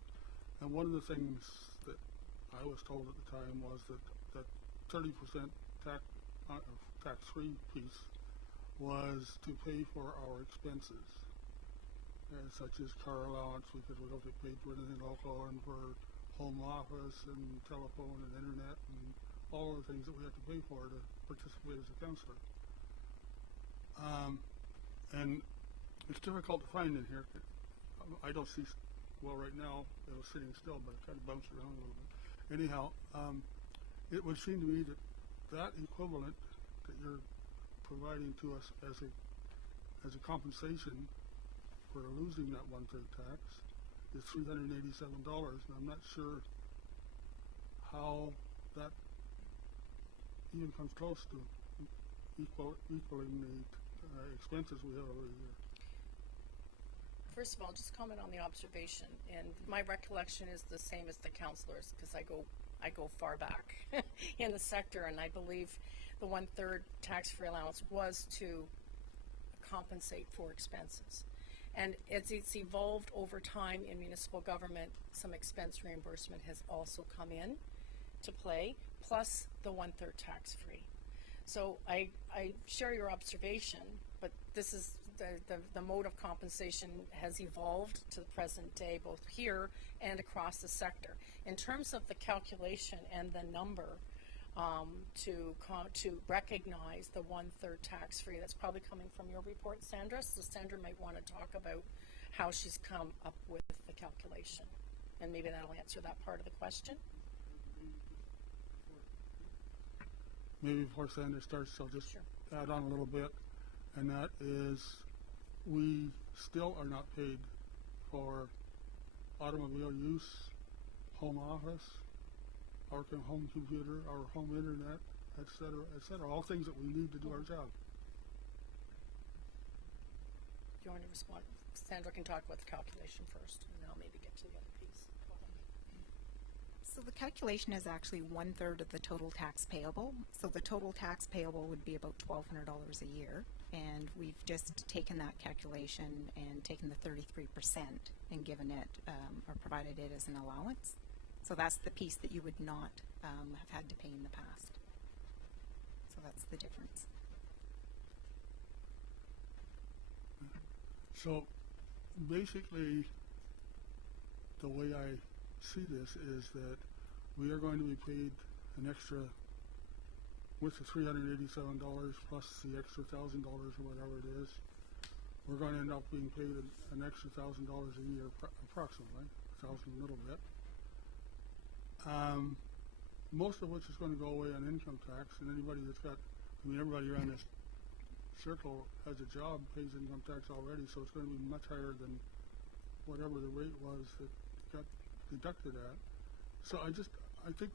And one of the things that I was told at the time was that 30% tax-free piece was to pay for our expenses, such as car allowance, because we don't get paid for anything local, and for home office and telephone and internet and all of the things that we have to pay for to participate as a councillor. And it's difficult to find in here. I don't see, well, right now, it was sitting still, but it kind of bounced around a little bit. Anyhow, it would seem to me that that equivalent that you're providing to us as a compensation for losing that 1/3 tax is $387, and I'm not sure how that even comes close to equaling the expenses we have over the year. First of all, just comment on the observation, and my recollection is the same as the councillors, because I go far back in the sector, and I believe the 1/3 tax-free allowance was to compensate for expenses. And as it's evolved over time in municipal government, some expense reimbursement has also come in to play, plus the 1/3 tax-free. So I share your observation, but this is the mode of compensation has evolved to the present day, both here and across the sector. In terms of the calculation and the number to recognize the 1/3 tax-free, that's probably coming from your report, Sandra. So Sandra might want to talk about how she's come up with the calculation, and maybe that'll answer that part of the question. Maybe before Sandra starts, I'll just add on a little bit, and that is we still are not paid for automobile use, home office, our home computer, our home internet, et cetera, all things that we need to do our job. Do you want to respond? Sandra can talk about the calculation first, and then I'll maybe get to the other piece. So the calculation is actually 1/3 of the total tax payable. So the total tax payable would be about $1,200 a year. And we've just taken that calculation and taken the 33% and given it or provided it as an allowance. So that's the piece that you would not have had to pay in the past. So that's the difference. So basically, the way I see this is that we are going to be paid an extra, with the $387 plus the extra $1,000 or whatever it is, we're going to end up being paid an extra $1,000 a year, approximately, $1,000 a little bit. Most of which is going to go away on income tax, and anybody that's got, everybody around this circle has a job, pays income tax already, so it's going to be much higher than whatever the rate was that got deducted at. So I think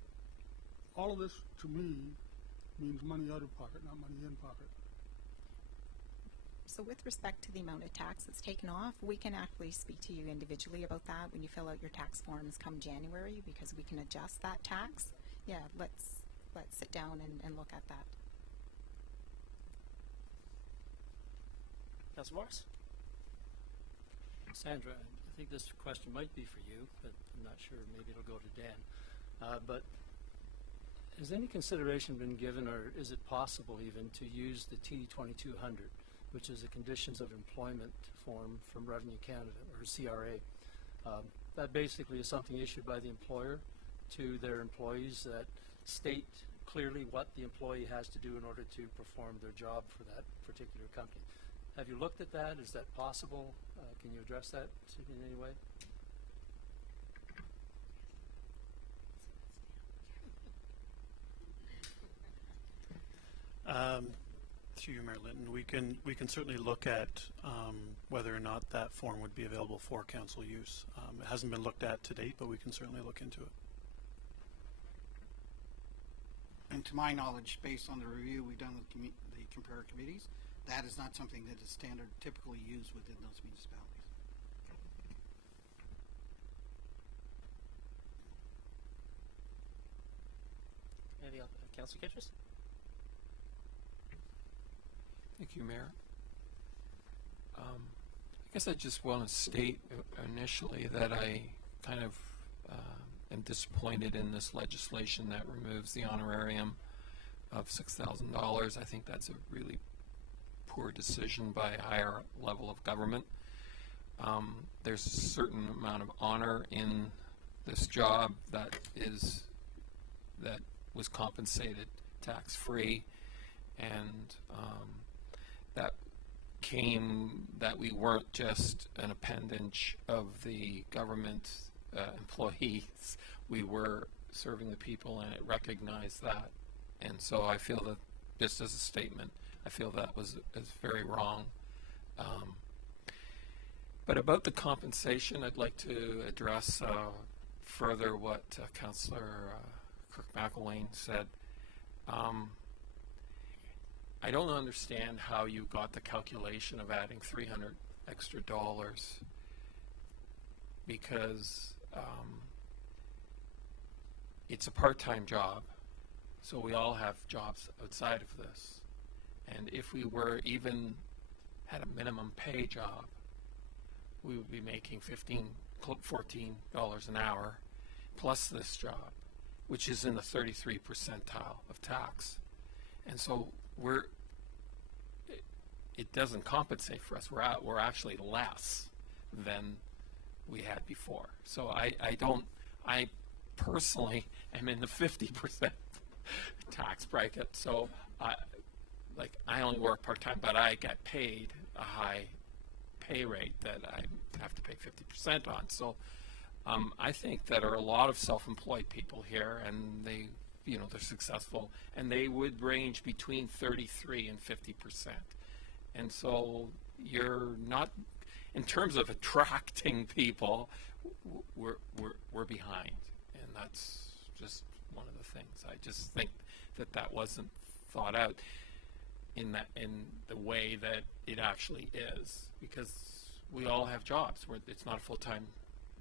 all of this, to me, means money out of pocket, not money in pocket. So with respect to the amount of tax that's taken off, we can actually speak to you individually about that when you fill out your tax forms come January, because we can adjust that tax. Yeah, let's sit down and look at that. Councillor Morris? Sandra, I think this question might be for you, but I'm not sure. Maybe it'll go to Dan. But has any consideration been given, or is it possible even, to use the T2200, which is a Conditions of Employment form from Revenue Canada, or CRA? That basically is something issued by the employer to their employees that state clearly what the employee has to do in order to perform their job for that particular company. Have you looked at that? Is that possible? Can you address that in any way? Through you, Mayor Linton, we can certainly look at whether or not that form would be available for council use. It hasn't been looked at to date, but we can certainly look into it. And to my knowledge, based on the review we've done with the comparator committees, that is not something that is standard typically used within those municipalities. Anything else? Councillor Kitchers? Thank you, Mayor. I guess I just want to state initially that I kind of am disappointed in this legislation that removes the honorarium of $6,000. I think that's a really poor decision by a higher level of government. There's a certain amount of honor in this job that was compensated tax-free, and that we weren't just an appendage of the government employees. We were serving the people, and it recognized that. And so I feel that, just as a statement, I feel that is very wrong. But about the compensation, I'd like to address further what Councillor Kirk-McElwain said. I don't understand how you got the calculation of adding $300 extra, because it's a part-time job, so we all have jobs outside of this. And if we were even had a minimum pay job, we would be making $14 an hour plus this job, which is in the 33 percentile of tax. And so it doesn't compensate for us. We're actually less than we had before. So I personally am in the 50% tax bracket. So I only work part-time, but I get paid a high pay rate that I have to pay 50% on. So I think that there are a lot of self-employed people here, and they're successful, and they would range between 33 and 50%. And so you're not, in terms of attracting people, we're behind, and that's just one of the things. I just think that wasn't thought out in the way that it actually is, because we all have jobs. It's not full-time.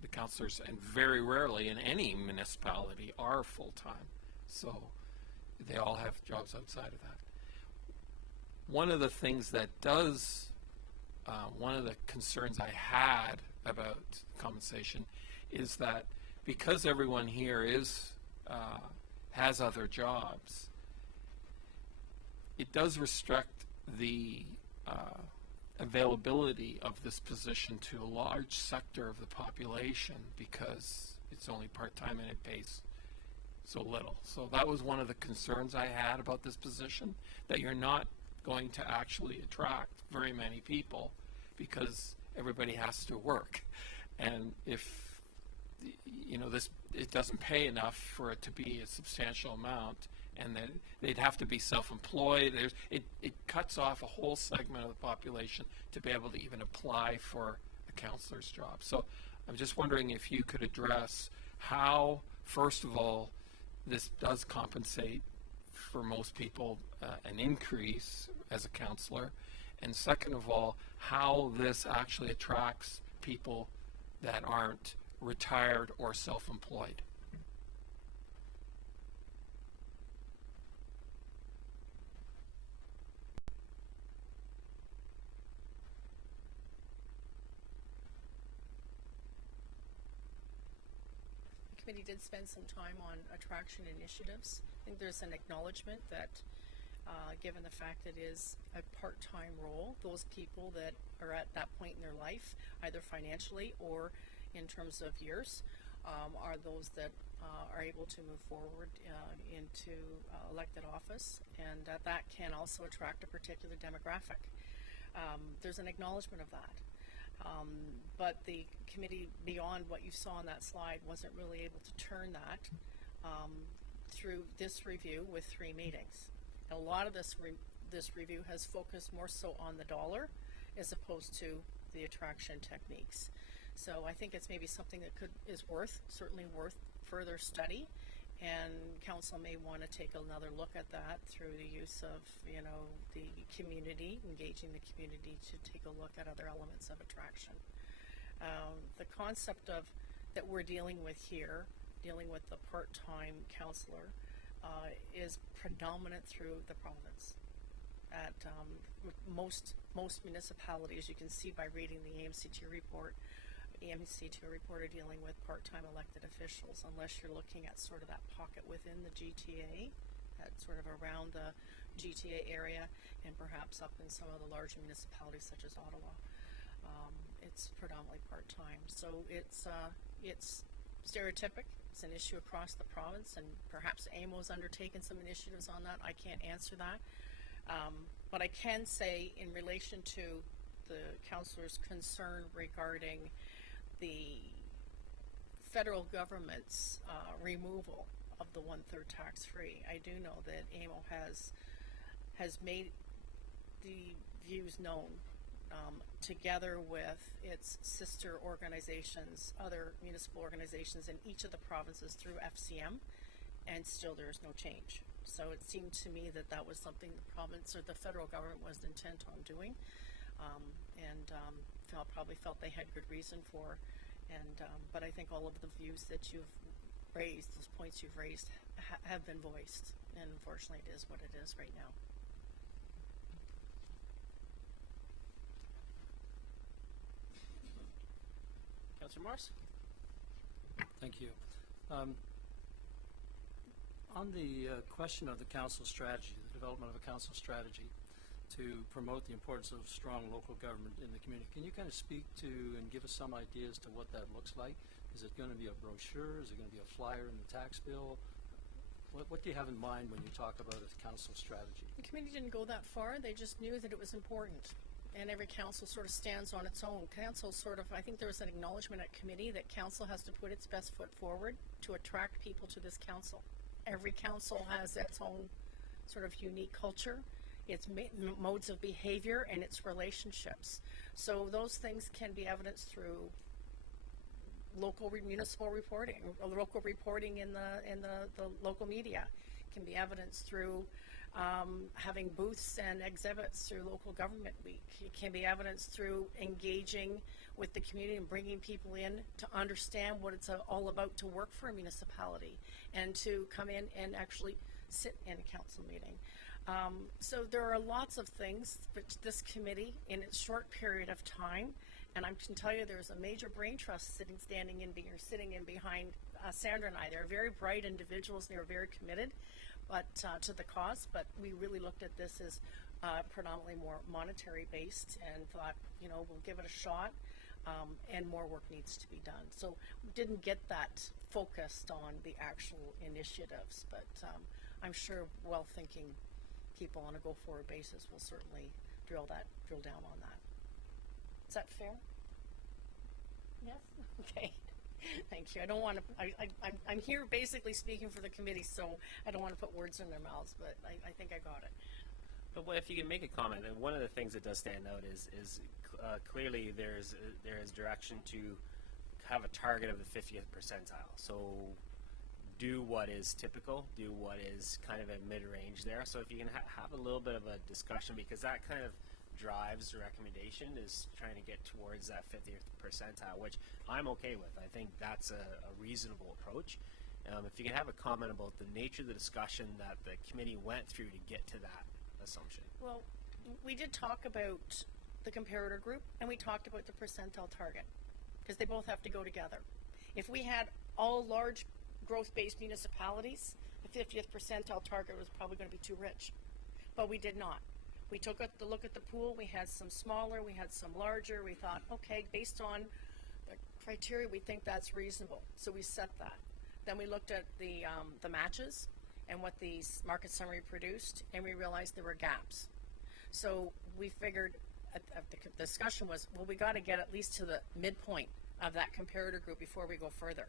The councillors, and very rarely in any municipality, are full-time. So they all have jobs outside of that. One of the things that one of the concerns I had about compensation is that because everyone here has other jobs, it does restrict the availability of this position to a large sector of the population, because it's only part-time and it pays so little. So that was one of the concerns I had about this position, that you're not going to actually attract very many people because everybody has to work. And if it doesn't pay enough for it to be a substantial amount, and then they'd have to be self-employed. It cuts off a whole segment of the population to be able to even apply for a councillor's job. So I'm just wondering if you could address how, first of all, this does compensate for most people an increase as a councillor, and second of all, how this actually attracts people that aren't retired or self-employed. The committee did spend some time on attraction initiatives. I think there's an acknowledgement that given the fact it is a part-time role, those people that are at that point in their life, either financially or in terms of years, are those that are able to move forward into elected office, and that can also attract a particular demographic. There's an acknowledgement of that. But the committee, beyond what you saw on that slide, wasn't really able to turn that through this review with 3 meetings. A lot of this review has focused more so on the dollar as opposed to the attraction techniques. So I think it's maybe something that is certainly worth further study, and council may want to take another look at that through the use of the community, engaging the community to take a look at other elements of attraction. The concept of that we're dealing with here, dealing with the part-time councillor, is predominant through the province. At most municipalities, you can see by reading the AMCT report, are dealing with part-time elected officials, unless you're looking at sort of that pocket within the GTA, that sort of around the GTA area, and perhaps up in some of the larger municipalities such as Ottawa. It's predominantly part-time. So it's stereotypic. It's an issue across the province, and perhaps AMO's undertaken some initiatives on that. I can't answer that. But I can say, in relation to the councillor's concern regarding the federal government's removal of the 1/3 tax-free, I do know that AMO has made the views known together with its sister organizations, other municipal organizations in each of the provinces through FCM, and still there is no change. So it seemed to me that that was something the province or the federal government was intent on doing, and probably felt they had good reason for. And but I think all of the views that you've raised, those points you've raised, have been voiced, and unfortunately it is what it is right now. Councillor Morris? Thank you. On the question of the council strategy, the development of a council strategy to promote the importance of strong local government in the community, can you kind of speak to and give us some ideas to what that looks like? Is it going to be a brochure? Is it going to be a flyer in the tax bill? What do you have in mind when you talk about a council strategy? The committee didn't go that far. They just knew that it was important. And every council sort of stands on its own. Council sort of, I think there was an acknowledgement at committee that council has to put its best foot forward to attract people to this council. Every council has its own sort of unique culture, its modes of behavior, and its relationships. So those things can be evidenced through local municipal reporting, or local reporting in the local media. It can be evidenced through having booths and exhibits through local government week. It can be evidenced through engaging with the community and bringing people in to understand what it's all about to work for a municipality and to come in and actually sit in a council meeting. So there are lots of things which this committee, in its short period of time, and I can tell you there's a major brain trust sitting in behind Sandra and I. They're very bright individuals. They're very committed, but to the cause. But we really looked at this as predominantly more monetary based, and thought, you know, we'll give it a shot, and more work needs to be done. So we didn't get that focused on the actual initiatives, but I'm sure well-thinking people on a go-forward basis will certainly drill down on that. Is that fair? Yes? Okay. Thank you. I don't want to, I'm here basically speaking for the committee, so I don't want to put words in their mouths, but I think I got it. But if you can make a comment, and one of the things that does stand out is clearly there is direction to have a target of the 50th percentile. So do what is typical, do what is kind of a mid-range there. So if you can have a little bit of a discussion, because that kind of drives the recommendation, is trying to get towards that 50th percentile, which I'm okay with. I think that's a reasonable approach. If you can have a comment about the nature of the discussion that the committee went through to get to that assumption. Well, we did talk about the comparator group, and we talked about the percentile target, because they both have to go together. If we had all large growth-based municipalities, the 50th percentile target was probably going to be too rich, but we did not. We took a look at the pool. We had some smaller, we had some larger. We thought, okay, based on the criteria, we think that's reasonable. So we set that. Then we looked at the matches and what the market summary produced, and we realized there were gaps. So we figured, the discussion was, well, we got to get at least to the midpoint of that comparator group before we go further.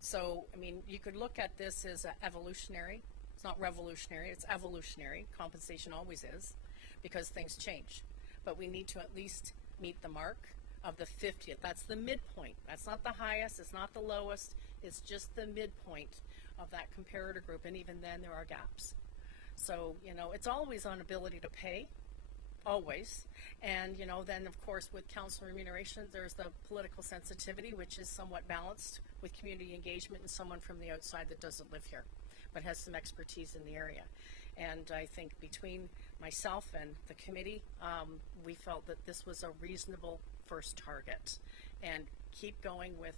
So, I mean, you could look at this as evolutionary. It's not revolutionary, it's evolutionary. Compensation always is, because things change. But we need to at least meet the mark of the 50th. That's the midpoint. That's not the highest, it's not the lowest, it's just the midpoint of that comparator group, and even then there are gaps. So, you know, it's always on ability to pay, always. And, you know, then of course with council remuneration, there's the political sensitivity, which is somewhat balanced with community engagement and someone from the outside that doesn't live here, but has some expertise in the area. And I think between myself and the committee, we felt that this was a reasonable first target. And keep going with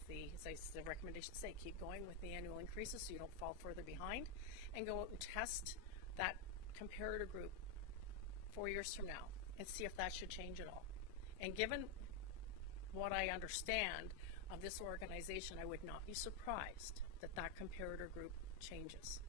as the recommendations say, keep going with the annual increases so you don't fall further behind, and go out and test that comparator group 4 years from now and see if that should change at all. And given what I understand of this organization, I would not be surprised that that comparator group changes.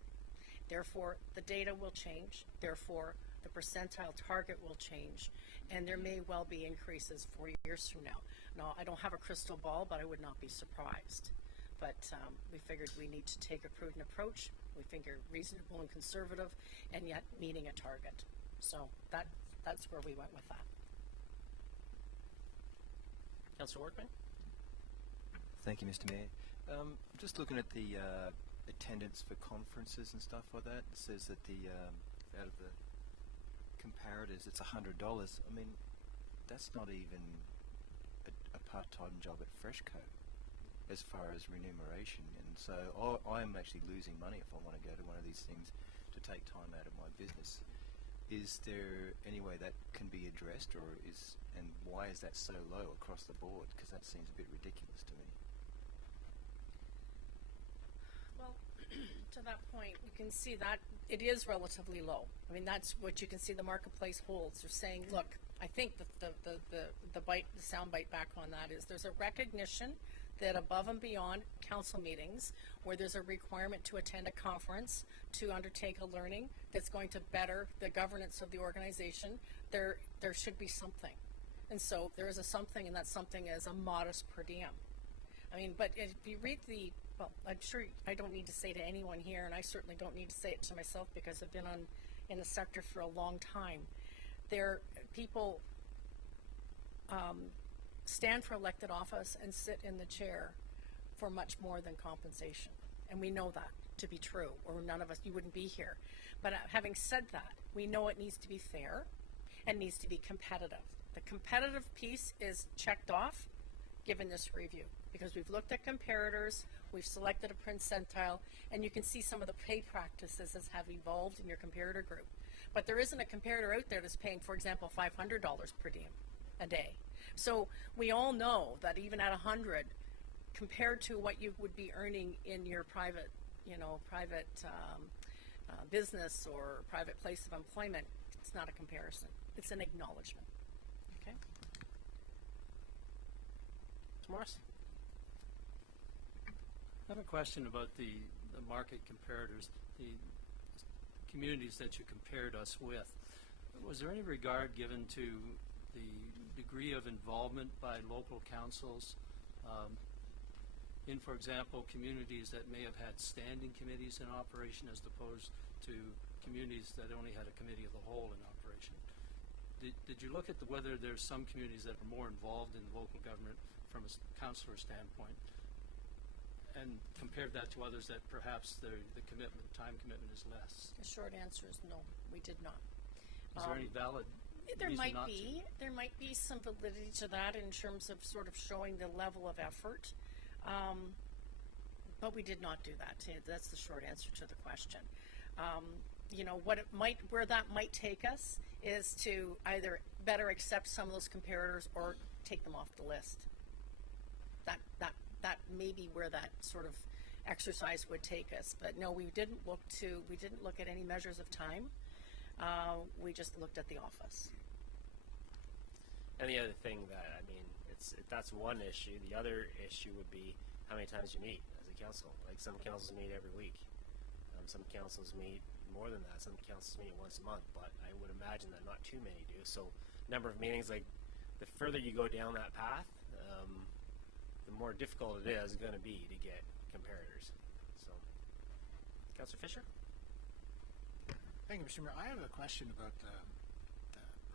Therefore, the data will change. Therefore, the percentile target will change, and there may well be increases 4 years from now. Now, I don't have a crystal ball, but I would not be surprised. But we figured we need to take a prudent approach. We figure reasonable and conservative, and yet meeting a target. So that's where we went with that. Councillor Workman? Thank you, Mr. Mayor. Just looking at the attendance for conferences and stuff like that, it says that the out of the comparators, it's $100. I mean, that's not even a part-time job at Freshco as far as remuneration, and so I'm actually losing money if I want to go to one of these things to take time out of my business. Is there any way that can be addressed, and why is that so low across the board? Because that seems a bit ridiculous to me. Well, to that point, you can see that it is relatively low. I mean, that's what you can see the marketplace holds. They're saying, look, I think that the sound bite back on that is there's a recognition that above and beyond council meetings, where there's a requirement to attend a conference, to undertake a learning that's going to better the governance of the organization, there should be something. And so there is a something, and that something is a modest per diem. I mean, but if you read well, I'm sure I don't need to say to anyone here, and I certainly don't need to say it to myself because I've been in the sector for a long time. People stand for elected office and sit in the chair for much more than compensation. And we know that to be true, or none of us, you wouldn't be here. But having said that, we know it needs to be fair and needs to be competitive. The competitive piece is checked off given this review, because we've looked at comparators, we've selected a percentile, and you can see some of the pay practices as have evolved in your comparator group. But there isn't a comparator out there that's paying, for example, $500 per diem a day. So we all know that even at 100, compared to what you would be earning in your private business or private place of employment, it's not a comparison. It's an acknowledgement. Okay. Morris? I have a question about the market comparators, the communities that you compared us with. Was there any regard given to the degree of involvement by local councils in, for example, communities that may have had standing committees in operation as opposed to communities that only had a committee of the whole in operation? Did you look at whether there's some communities that are more involved in local government from a councillor standpoint, and compared that to others that perhaps the time commitment is less? The short answer is no, we did not. Is there any valid There reason might not be. to? There might be some validity to that in terms of sort of showing the level of effort, but we did not do that. That's the short answer to the question. Where that might take us is to either better accept some of those comparators or take them off the list. That may be where that sort of exercise would take us. But no, we didn't look at any measures of time. We just looked at the office. And the other thing that's one issue. The other issue would be how many times you meet as a council. Like some councils meet every week. Some councils meet more than that. Some councils meet once a month, but I would imagine that not too many do. So number of meetings, like the further you go down that path, the more difficult it is going to be to get comparators. So, Councillor Fisher? Thank you, Mr. Mayor. I have a question about the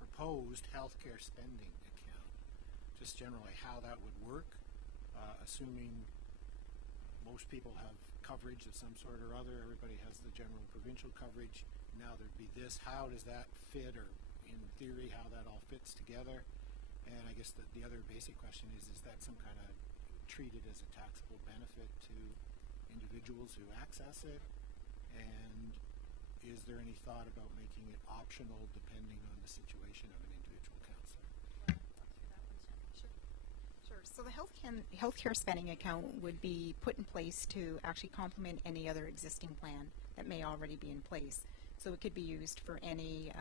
proposed healthcare spending account. Just generally how that would work, assuming most people have coverage of some sort or other. Everybody has the general provincial coverage. Now there'd be this. How does that fit, or in theory, how that all fits together? And I guess the other basic question is that some kind of treated as a taxable benefit to individuals who access it? And is there any thought about making it optional depending on the situation of an individual councillor? Sure. So the healthcare spending account would be put in place to actually complement any other existing plan that may already be in place. So it could be used for any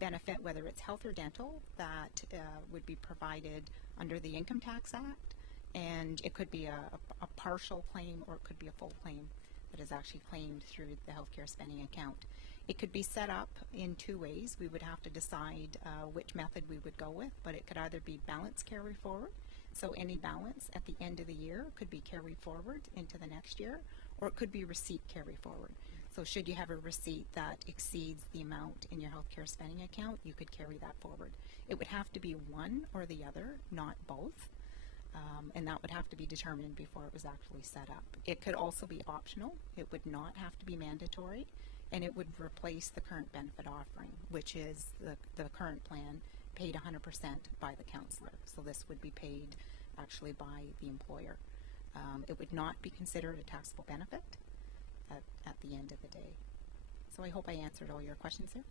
benefit, whether it's health or dental, that would be provided under the Income Tax Act. And it could be a partial claim, or it could be a full claim that is actually claimed through the healthcare spending account. It could be set up in two ways. We would have to decide which method we would go with, but it could either be balance carry forward, so any balance at the end of the year could be carried forward into the next year, or it could be receipt carry forward. So should you have a receipt that exceeds the amount in your healthcare spending account, you could carry that forward. It would have to be one or the other, not both. And that would have to be determined before it was actually set up. It could also be optional. It would not have to be mandatory, and it would replace the current benefit offering, which is the current plan paid 100% by the councillor. So this would be paid actually by the employer. It would not be considered a taxable benefit at the end of the day. So I hope I answered all your questions here.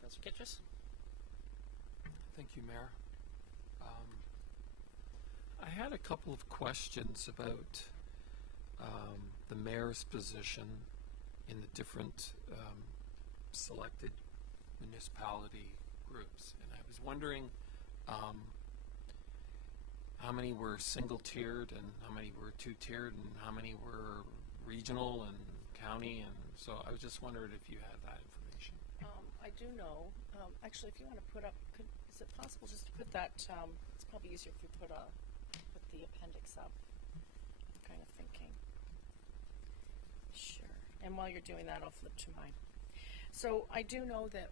Councillor Kitchus? Thank you, Mayor. I had a couple of questions about the mayor's position in the different selected municipality groups. And I was wondering how many were single-tiered and how many were two-tiered and how many were regional and county. And so I was just wondering if you had that information. I do know. Actually, if you want to put up, is it possible just to put that? It's probably easier if we put the appendix up. I'm kind of thinking. Sure. And while you're doing that, I'll flip to mine. So I do know that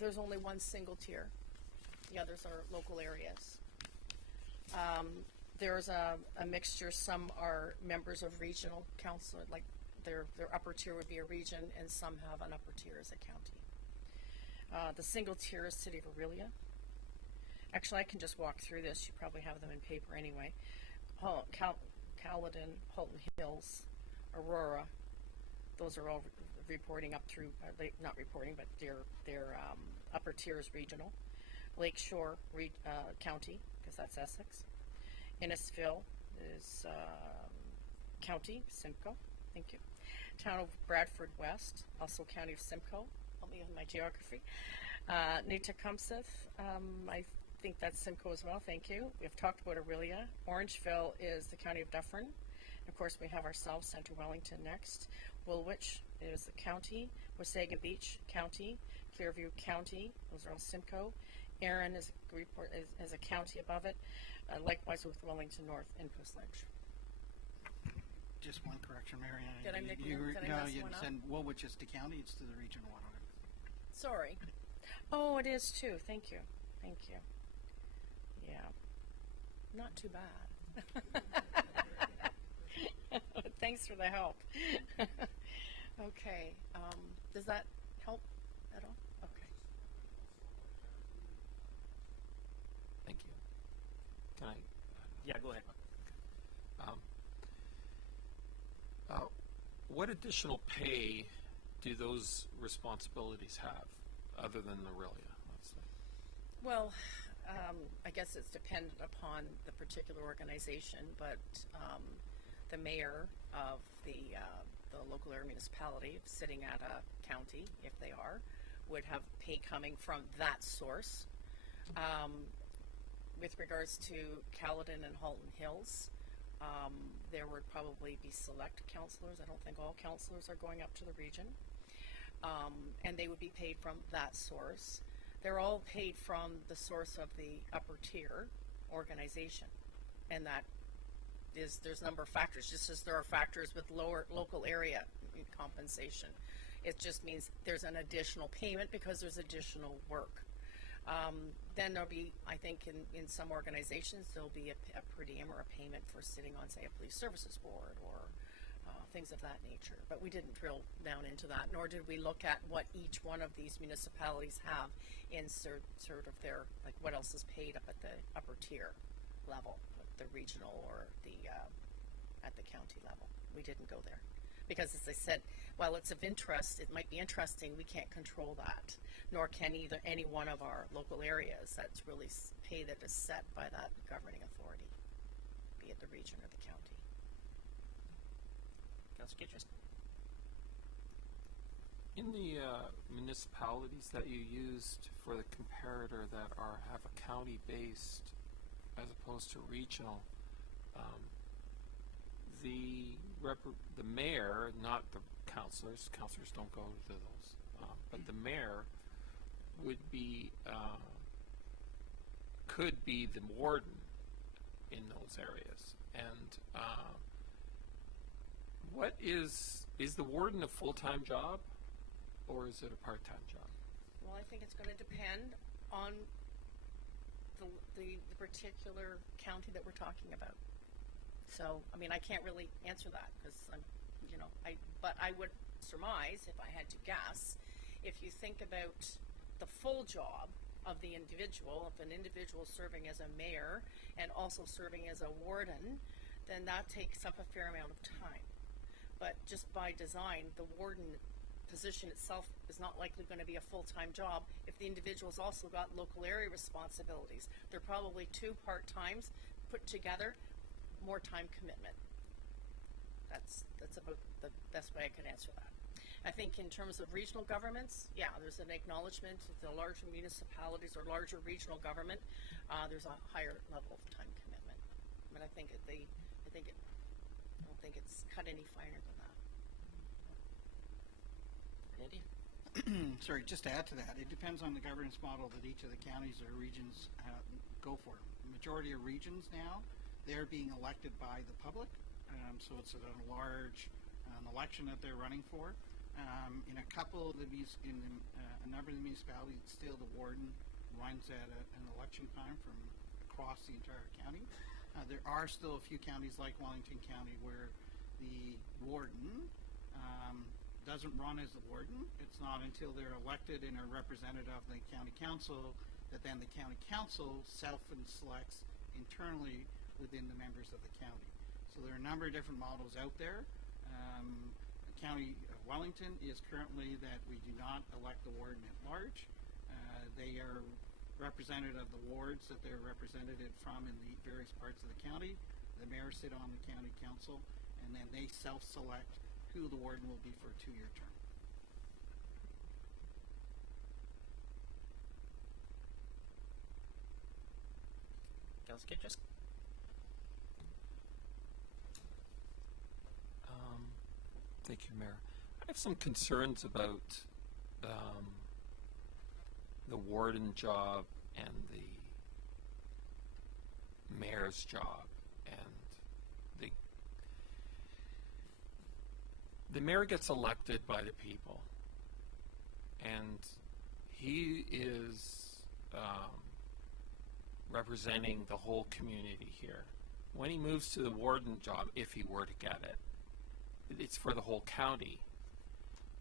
there's only one single tier. The others are local areas. There's a mixture. Some are members of regional council, like their upper tier would be a region, and some have an upper tier as a county. The single tier is City of Aurelia. Actually, I can just walk through this. You probably have them in paper anyway. Caledon, Halton Hills, Aurora. Those are all reporting up through, not reporting, but their upper tier is regional. Lakeshore County, because that's Essex. Innisfil is County, Simcoe. Thank you. Town of Bradford West, also County of Simcoe. Help me with my geography. Newtecumseth, I think that's Simcoe as well. Thank you. We've talked about Aurelia. Orangeville is the County of Dufferin. Of course, we have ourselves, Centre Wellington next. Woolwich is the county. Wasaga Beach County. Clearview County. Those are all Simcoe. Erin is a county above it. Likewise with Wellington North and Post Ledge. Just one correction, Marianne. Did I make you mess you one up? said Woolwich is the county. It's to the regional one. Sorry. Oh, it is too. Thank you. Thank you. Yeah. Not too bad. Thanks for the help. Okay. Does that help at all? Okay. Thank you. Can I? Yeah, go ahead. What additional pay do those responsibilities have, other than Aurelia, let's say? Well, I guess it's dependent upon the particular organization, but the mayor of the local area municipality sitting at a county, if they are, would have pay coming from that source. With regards to Caledon and Halton Hills, there would probably be select councillors. I don't think all councillors are going up to the region. And they would be paid from that source. They're all paid from the source of the upper tier organization. And that is, there's a number of factors, just as there are factors with lower local area compensation. It just means there's an additional payment because there's additional work. Then there'll be, I think in some organizations, there'll be a per diem or a payment for sitting on, say, a police services board or things of that nature. But we didn't drill down into that, nor did we look at what each one of these municipalities have in sort of their, like what else is paid up at the upper tier level, the regional or the at the county level. We didn't go there. Because as I said, while it's of interest, it might be interesting, we can't control that, nor can either any one of our local areas. That's really pay that is set by that governing authority, be it the region or the county. Councillor Kitchus. In the municipalities that you used for the comparator that have a county-based as opposed to regional, the mayor, not the councillors don't go to those, but the mayor would be, could be the warden in those areas. And what is the warden a full-time job, or is it a part-time job? Well, I think it's going to depend on the particular county that we're talking about. So, I mean, I can't really answer that because I'm, but I would surmise, if I had to guess, if you think about the full job of the individual, if an individual serving as a mayor and also serving as a warden, then that takes up a fair amount of time. But just by design, the warden position itself is not likely going to be a full-time job if the individual's also got local area responsibilities. They're probably two part-times put together, more time commitment. That's about the best way I could answer that. I think in terms of regional governments, yeah, there's an acknowledgement that the larger municipalities or larger regional government, there's a higher level of time commitment. But I don't think it's cut any finer than that. Andy? Sorry, just to add to that, it depends on the governance model that each of the counties or regions go for. The majority of regions now, they're being elected by the public, so it's a large election that they're running for. In a couple of a number of the municipalities, still the warden runs at an election time from across the entire county. There are still a few counties like Wellington County where the warden doesn't run as the warden. It's not until they're elected and are representative of the county council that then the county council selects internally within the members of the county. So there are a number of different models out there. The County of Wellington is currently that we do not elect the warden at large. They are representative of the wards that they're represented from in the various parts of the county. The mayor sit on the county council, and then they self-select who the warden will be for a 2-year term. Councillor Kitchus? Thank you, Mayor. I have some concerns about the warden job and the mayor's job. And the mayor gets elected by the people, and he is representing the whole community here. When he moves to the warden job, if he were to get it, it's for the whole county.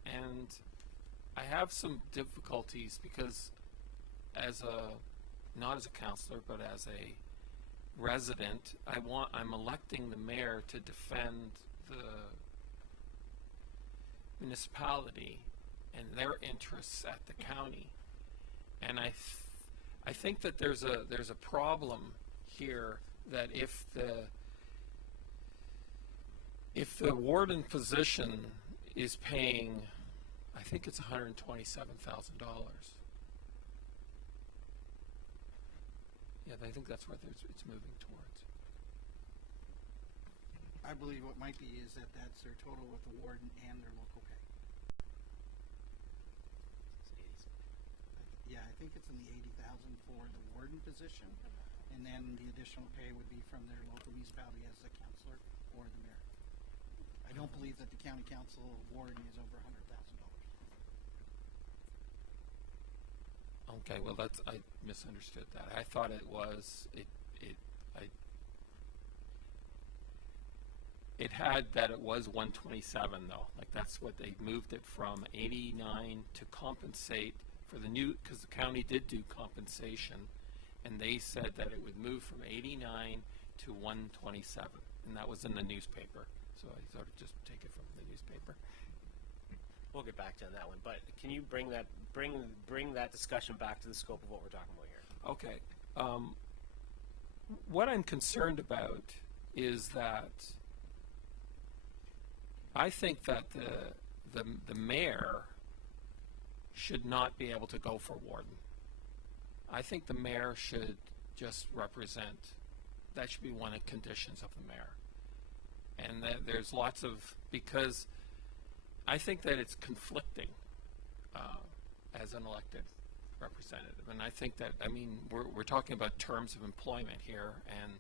And I have some difficulties because not as a councillor, but as a resident, I'm electing the mayor to defend the municipality and their interests at the county. And I think that there's a problem here that if the warden position is paying, I think it's $127,000. Yeah, I think that's what it's moving towards. I believe what might be is that that's their total with the warden and their local pay. Yeah, I think it's in the $80,000 for the warden position, and then the additional pay would be from their local municipality as the councillor or the mayor. I don't believe that the county council warden is over $100,000. Okay, well I misunderstood that. I thought it was it had that it was 127 though. Like that's what they moved it from 89 to compensate for the new, because the county did do compensation, and they said that it would move from 89 to 127, and that was in the newspaper. So I thought I'd just take it from the newspaper. We'll get back to that one, but can you bring that discussion back to the scope of what we're talking about here? Okay. What I'm concerned about is that I think that the mayor should not be able to go for warden. I think the mayor should just represent, that should be one of the conditions of the mayor. And that there's lots of, because I think that it's conflicting as an elected representative. And I think that, I mean, we're talking about terms of employment here and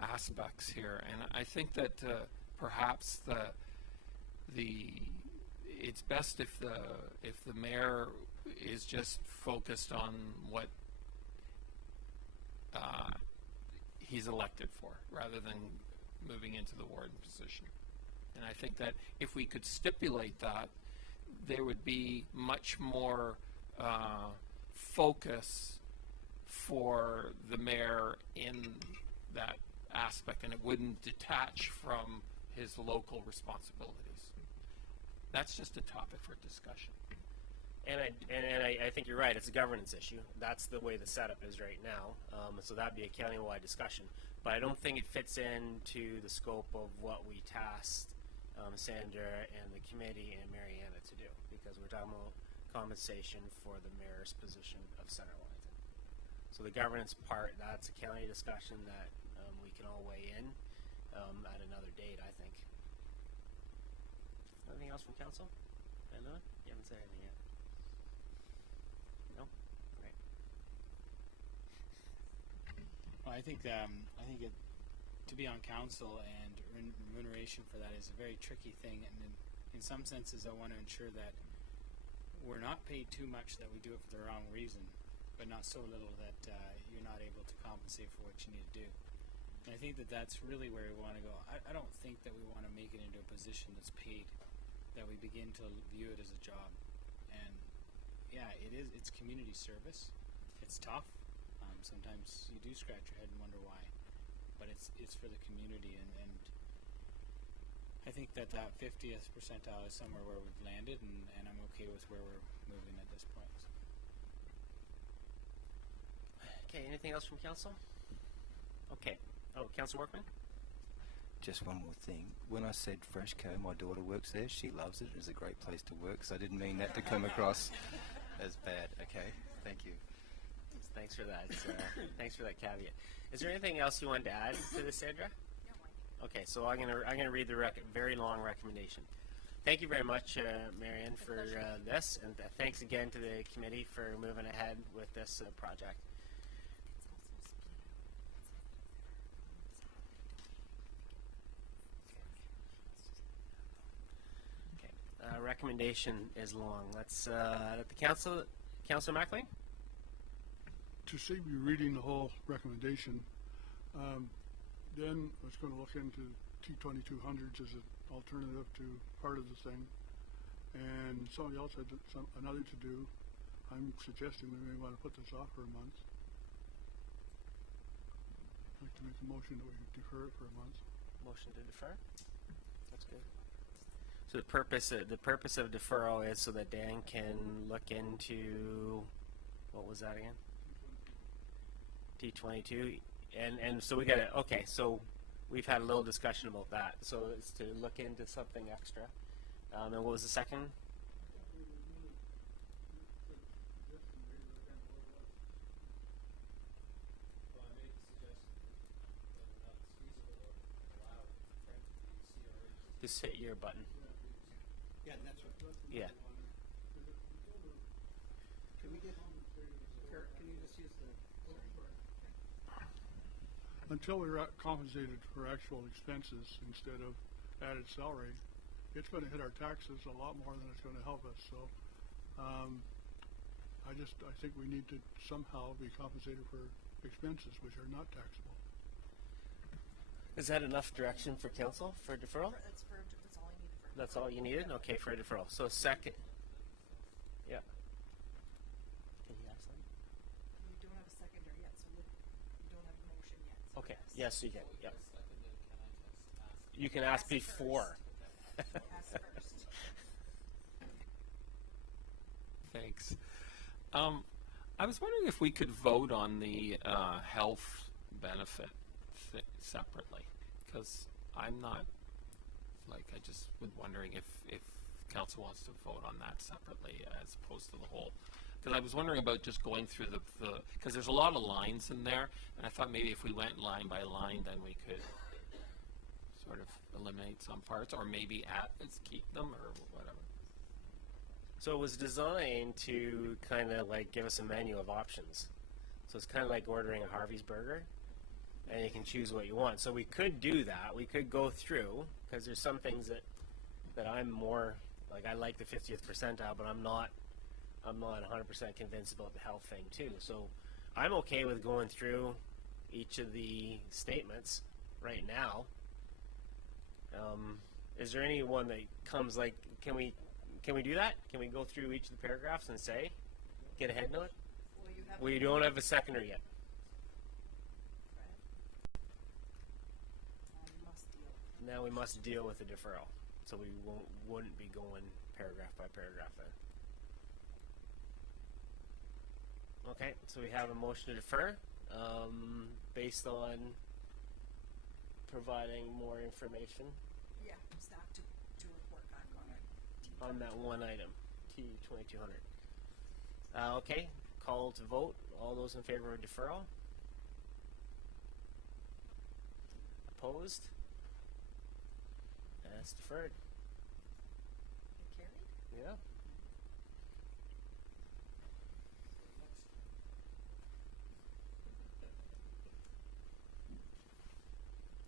aspects here. And I think that perhaps it's best if the mayor is just focused on what he's elected for, rather than moving into the warden position. And I think that if we could stipulate that, there would be much more focus for the mayor in that aspect, and it wouldn't detach from his local responsibilities. That's just a topic for discussion. And I think you're right. It's a governance issue. That's the way the setup is right now. So that'd be a county-wide discussion. But I don't think it fits into the scope of what we tasked Sandra and the committee and Mariana to do, because we're talking about compensation for the mayor's position of Center Wellington. So the governance part, that's a county discussion that we can all weigh in at another date, I think. Anything else from council? Anna? You haven't said anything yet. No? Great. Well, I think to be on council and remuneration for that is a very tricky thing, and in some senses I want to ensure that we're not paid too much that we do it for the wrong reason, but not so little that you're not able to compensate for what you need to do. And I think that that's really where we want to go. I don't think that we want to make it into a position that's paid, that we begin to view it as a job. And yeah, it's community service. It's tough. Sometimes you do scratch your head and wonder why, but it's for the community, and I think that 50th percentile is somewhere where we've landed, and I'm okay with where we're moving at this point. Okay, anything else from council? Okay. Oh, Councillor Workman? Just one more thing. When I said Freshco, my daughter works there. She loves it. It's a great place to work, so I didn't mean that to come across as bad. Okay, thank you. Thanks for that. Thanks for that caveat. Is there anything else you wanted to add to this, Sandra? No. Okay, so I'm gonna read the very long recommendation. Thank you very much, Marianne, for this, and thanks again to the committee for moving ahead with this project. Okay. Recommendation is long. Let's let the council, Councillor McLean. To save you reading the whole recommendation, then I was going to look into T2200s as an alternative to part of the thing, and somebody else had another to do. I'm suggesting we may want to put this off for a month. I'd like to make a motion that we defer it for a month. Motion to defer. That's good. So the purpose of deferral is so that Dan can look into, what was that again? T22, and so we got to, okay, so we've had a little discussion about that. So it's to look into something extra. And what was the second? Just hit your button. Yeah, that's right. Yeah. Can we get Clerk, can you just use the... Until we're compensated for actual expenses instead of added salary, it's going to hit our taxes a lot more than it's going to help us. So I think we need to somehow be compensated for expenses which are not taxable. Is that enough direction for council for deferral? That's all you need for That's all you needed? Okay, for a deferral. So second. Yeah. Can you ask them? You don't have a seconder yet, so you don't have a motion yet. So Okay. Yes, you can. Yep. You can ask before. Ask first. Thanks. I was wondering if we could vote on the health benefit separately, because I'm not, like, I just was wondering if council wants to vote on that separately as opposed to the whole. Because I was wondering about just going through because there's a lot of lines in there, and I thought maybe if we went line by line, then we could sort of eliminate some parts, or maybe keep them, or whatever. So it was designed to kind of like give us a menu of options. So it's kind of like ordering a Harvey's burger, and you can choose what you want. So we could do that. We could go through, because there's some things that I'm more, like I like the 50th percentile, but I'm not 100% convinced about the health thing too. So I'm okay with going through each of the statements right now. Is there any one that comes like, can we do that? Can we go through each of the paragraphs and say, get a head note? We don't have a seconder yet. Now we must deal with the deferral. So we wouldn't be going paragraph by paragraph then. Okay, so we have a motion to defer based on providing more information. Yeah, staff to report back on it. On that one item, T2200. Okay, call to vote. All those in favor of deferral? Opposed? That's deferred. Carried? Yeah.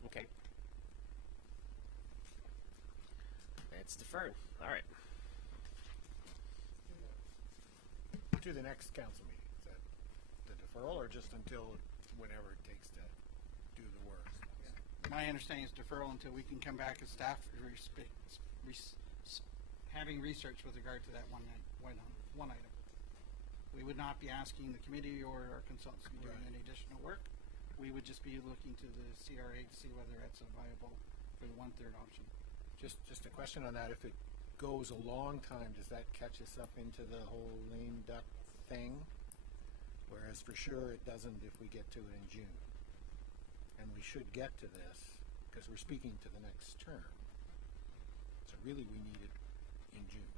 Okay. It's deferred. All right. To the next council meeting. Is that the deferral, or just until whenever it takes to do the work? My understanding is deferral until we can come back as staff having research with regard to that one item. We would not be asking the committee or our consultants to be doing any additional work. We would just be looking to the CRA to see whether that's viable for the 1/3 option. Just a question on that. If it goes a long time, does that catch us up into the whole lame duck thing? Whereas for sure it doesn't if we get to it in June. And we should get to this because we're speaking to the next term. So really we need it in June.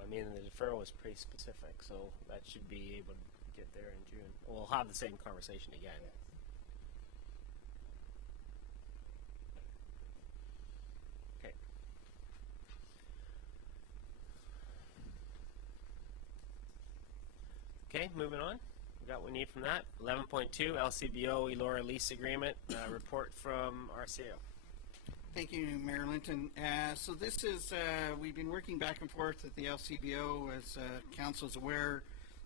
I mean, the deferral was pretty specific, so that should be able to get there in June. We'll have the same conversation again. Okay. Okay, moving on. We got what we need from that. 11.2, LCBO Elora lease agreement, report from RCO. Thank you, Mayor Linton. So this is, we've been working back and forth at the LCBO. As Council's aware,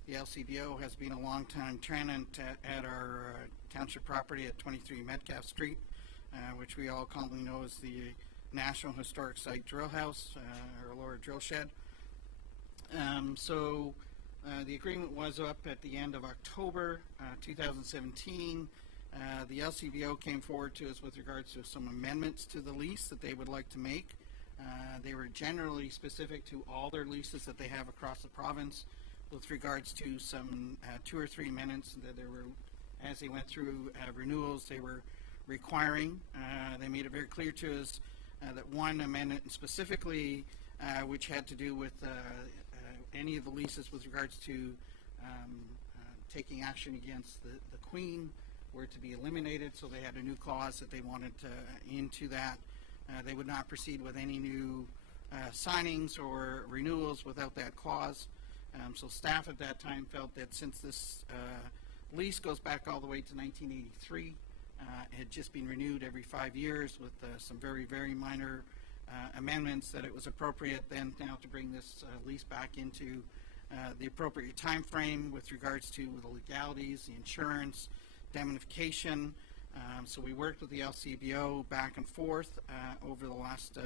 the LCBO has been a long-time tenant at our township property at 23 Metcalf Street, which we all commonly know as the National Historic Site Drill House, or Elora Drill Shed. The agreement was up at the end of October 2017. The LCBO came forward to us with regards to some amendments to the lease that they would like to make. They were generally specific to all their leases that they have across the province with regards to some 2 or 3 amendments that they were, as they went through renewals, they were requiring. They made it very clear to us that one amendment specifically, which had to do with any of the leases with regards to taking action against the Queen, were to be eliminated, so they had a new clause that they wanted into that. They would not proceed with any new signings or renewals without that clause. So staff at that time felt that since this lease goes back all the way to 1983, it had just been renewed every 5 years with some very, very minor amendments, that it was appropriate then now to bring this lease back into the appropriate time frame with regards to the legalities, the insurance, indemnification. So we worked with the LCBO back and forth over the last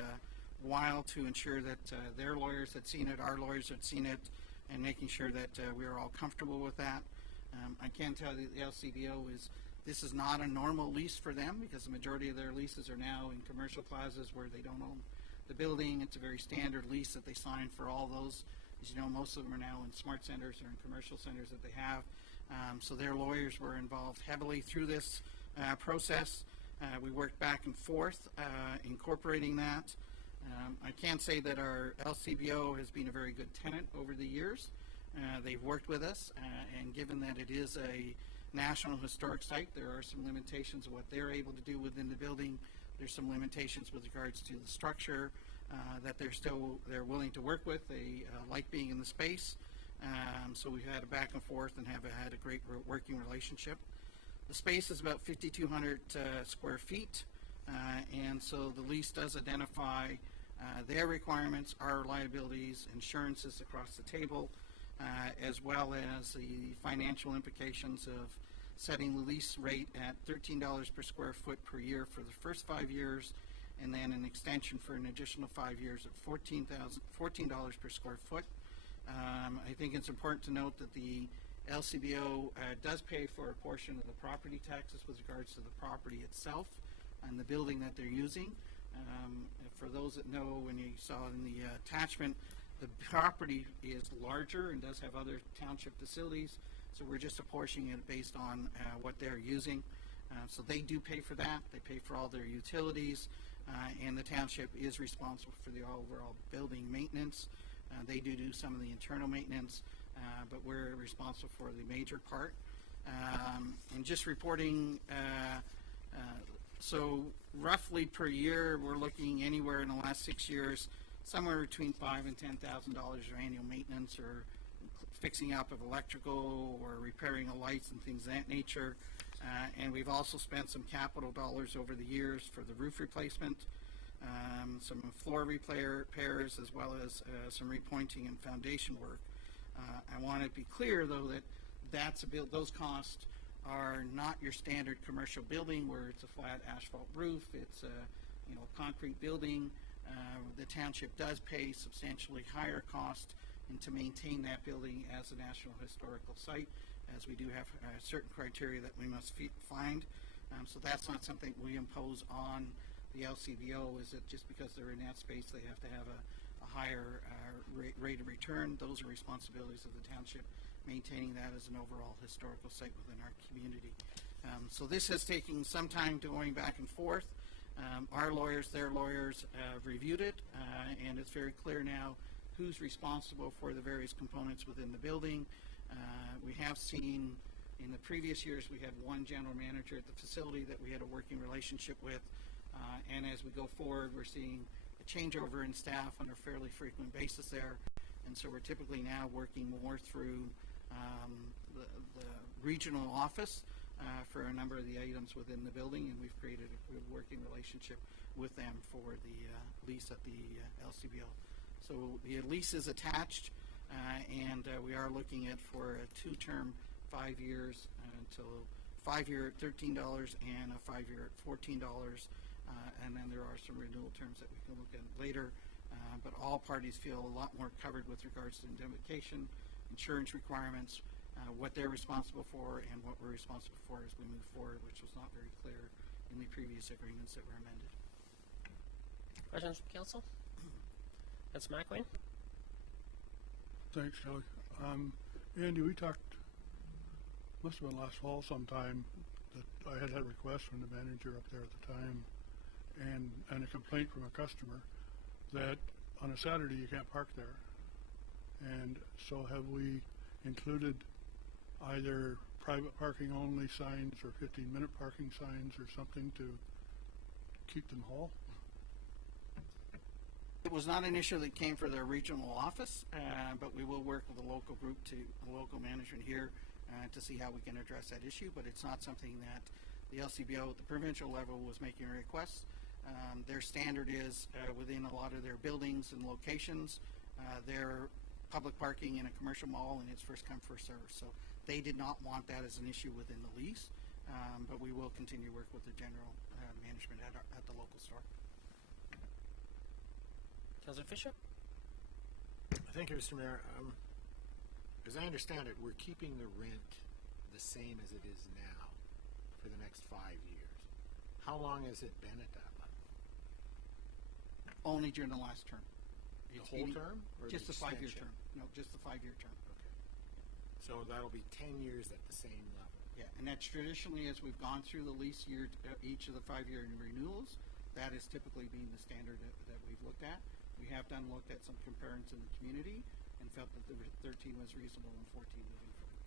while to ensure that their lawyers had seen it, our lawyers had seen it, and making sure that we were all comfortable with that. I can tell you the LCBO this is not a normal lease for them, because the majority of their leases are now in commercial plazas where they don't own the building. It's a very standard lease that they sign for all those. As you know, most of them are now in smart centers or in commercial centers that they have. So their lawyers were involved heavily through this process. We worked back and forth incorporating that. I can say that our LCBO has been a very good tenant over the years. They've worked with us, and given that it is a National Historic Site, there are some limitations of what they're able to do within the building. There's some limitations with regards to the structure that they're willing to work with. They like being in the space, so we've had a back and forth and have had a great working relationship. The space is about 5,200 square feet, and so the lease does identify their requirements, our liabilities, insurances across the table, as well as the financial implications of setting the lease rate at $13 per square foot per year for the first 5 years, and then an extension for an additional 5 years at $14 per square foot. I think it's important to note that the LCBO does pay for a portion of the property taxes with regards to the property itself and the building that they're using. For those that know, when you saw in the attachment, the property is larger and does have other township facilities, so we're just apportioning it based on what they're using. So they do pay for that. They pay for all their utilities, and the township is responsible for the overall building maintenance. They do some of the internal maintenance, but we're responsible for the major part. And just reporting, so roughly per year, we're looking anywhere in the last 6 years, somewhere between $5,000 and $10,000 for annual maintenance, or fixing up of electrical, or repairing of lights and things of that nature. And we've also spent some capital dollars over the years for the roof replacement, some floor repairs, as well as some repointing and foundation work. I want to be clear, though, that those costs are not your standard commercial building where it's a flat asphalt roof. It's a concrete building. The township does pay substantially higher cost to maintain that building as a National Historical Site, as we do have certain criteria that we must find. So that's not something we impose on the LCBO, is that just because they're in that space they have to have a higher rate of return. Those are responsibilities of the township, maintaining that as an overall historical site within our community. So this has taken some time going back and forth. Our lawyers, their lawyers have reviewed it, and it's very clear now who's responsible for the various components within the building. We have seen in the previous years we had one general manager at the facility that we had a working relationship with, and as we go forward we're seeing a changeover in staff on a fairly frequent basis there, and so we're typically now working more through the regional office for a number of the items within the building, and we've created a good working relationship with them for the lease at the LCBO. So the lease is attached, and we are looking at for a 2-term 5 years until 5-year at $13 and a 5-year at $14, and then there are some renewal terms that we can look at later, but all parties feel a lot more covered with regards to indemnification, insurance requirements, what they're responsible for and what we're responsible for as we move forward, which was not very clear in the previous agreements that were amended. Questions from council? Councillor McQueen? Thanks, Kelly. Andy, we talked, must have been last fall sometime, that I had a request from the manager up there at the time, and a complaint from a customer that on a Saturday you can't park there. And so have we included either private parking only signs or 15-minute parking signs or something to keep them whole? It was not an issue that came for their regional office, but we will work with the local group, the local management here, to see how we can address that issue. But it's not something that the LCBO at the provincial level was making a request. Their standard is within a lot of their buildings and locations, their public parking in a commercial mall, and it's first come, first served. So they did not want that as an issue within the lease, but we will continue to work with the general management at the local store. Councillor Fisher? Thank you, Mr. Mayor. As I understand it, we're keeping the rent the same as it is now for the next 5 years. How long has it been at that level? Only during the last term. The whole term? Or Just the 5-year extension? term. No, just the 5-year term. Okay. So that'll be 10 years at the same level. Yeah, and that's traditionally, as we've gone through the lease year, each of the 5-year renewals, that is typically being the standard that we've looked at. We have looked at some comparisons in the community and felt that the 13 was reasonable and 14 moving forward,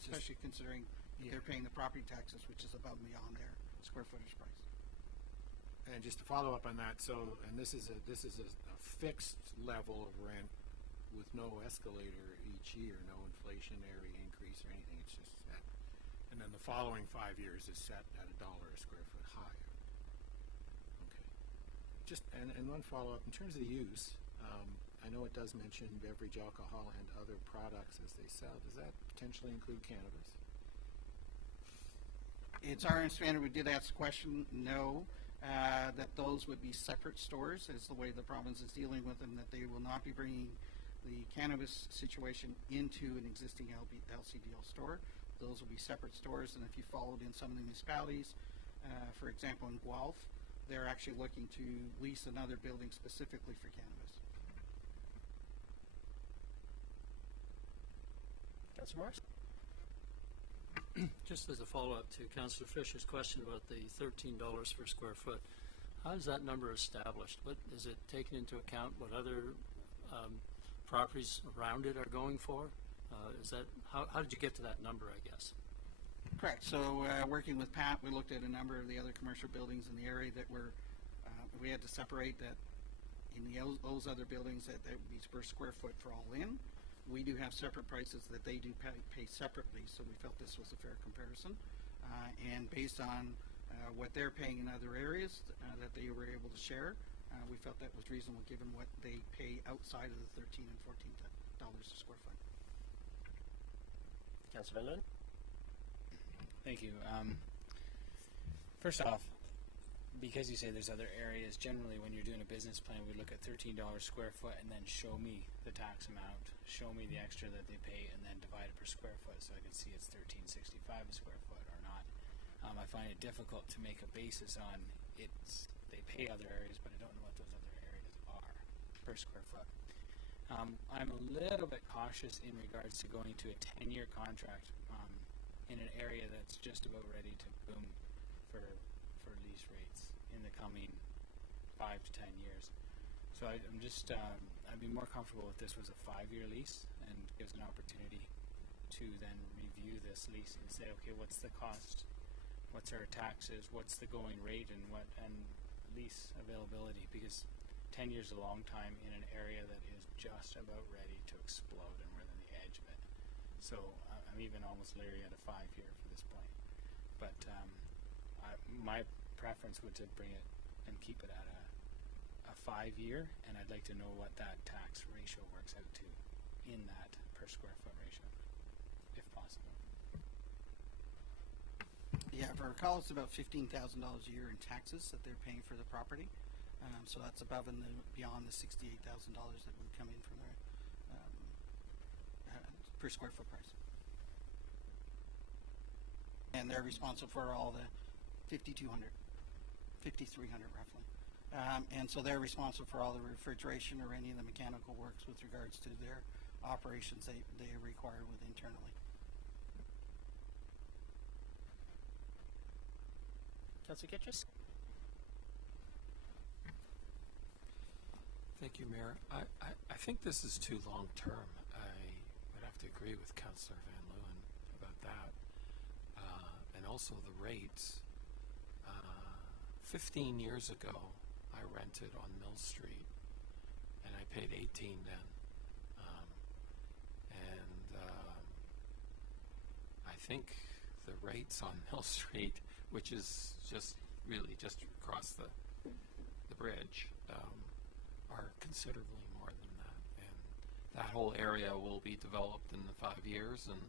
especially considering they're paying the property taxes, which is above and beyond their square footage price. And just to follow up on that, and this is a fixed level of rent with no escalator each year, no inflationary increase or anything. It's just set, and then the following 5 years is set at $1 a square foot higher. Okay. Just and one follow up in terms of the use. I know it does mention beverage, alcohol, and other products as they sell. Does that potentially include cannabis? It's our understanding, we did ask the question, no, that those would be separate stores, is the way the province is dealing with them, that they will not be bringing the cannabis situation into an existing LCBO store. Those will be separate stores, and if you followed in some of the municipalities, for example in Guelph, they're actually looking to lease another building specifically for cannabis. Councillor Morris? Just as a follow-up to Councillor Fisher's question about the $13 per square foot, how is that number established? What is it taken into account? What other properties around it are going for? Is that how did you get to that number? I guess. Correct. So working with Pat, we looked at a number of the other commercial buildings in the area that were we had to separate that in those other buildings that would be per square foot for all in. We do have separate prices that they do pay separately, so we felt this was a fair comparison. And based on what they're paying in other areas that they were able to share, we felt that was reasonable given what they pay outside of the $13 and $14 a square foot. Councillor Van Loon? Thank you. First off, because you say there's other areas, generally when you're doing a business plan, we look at $13 square foot and then show me the tax amount, show me the extra that they pay, and then divide it per square foot so I can see it's $13.65 a square foot or not. I find it difficult to make a basis on they pay other areas, but I don't know what those other areas are per square foot. I'm a little bit cautious in regards to going to a 10-year contract in an area that's just about ready to boom for lease rates in the coming 5 to 10 years. So I'm just, I'd be more comfortable if this was a 5-year lease and gives an opportunity to then review this lease and say, okay, what's the cost? What's our taxes? What's the going rate and lease availability? Because 10 years is a long time in an area that is just about ready to explode and we're on the edge of it. So I'm even almost leery at a 5-year for this point. But my preference would to bring it and keep it at a 5-year, and I'd like to know what that tax ratio works out to in that per square foot ratio, if possible. Yeah, if I recall, it's about $15,000 a year in taxes that they're paying for the property. So that's above and beyond the $68,000 that would come in from their per square foot price. And they're responsible for all the 5,300 roughly. And so they're responsible for all the refrigeration or any of the mechanical works with regards to their operations they require with internally. Councillor Kitchus? Thank you, Mayor. I think this is too long-term. I would have to agree with Councillor Van Leeuwen about that. And also the rates. 15 years ago, I rented on Mill Street, and I paid $18 then. I think the rates on Mill Street, which is just really just across the bridge, are considerably more than that. And that whole area will be developed in the 5 years, and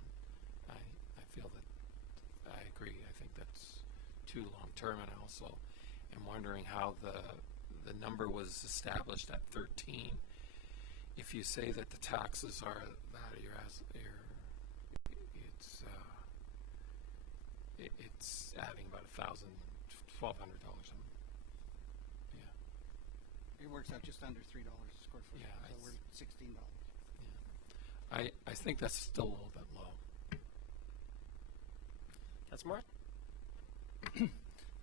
I feel that I agree. I think that's too long term, and I also am wondering how the number was established at 13. If you say that the taxes are that it's adding about $1,000, $1,200. Yeah. It works out just under $3 a square foot. Yeah, so we're at $16. Yeah. I think that's still a little bit low. That's more.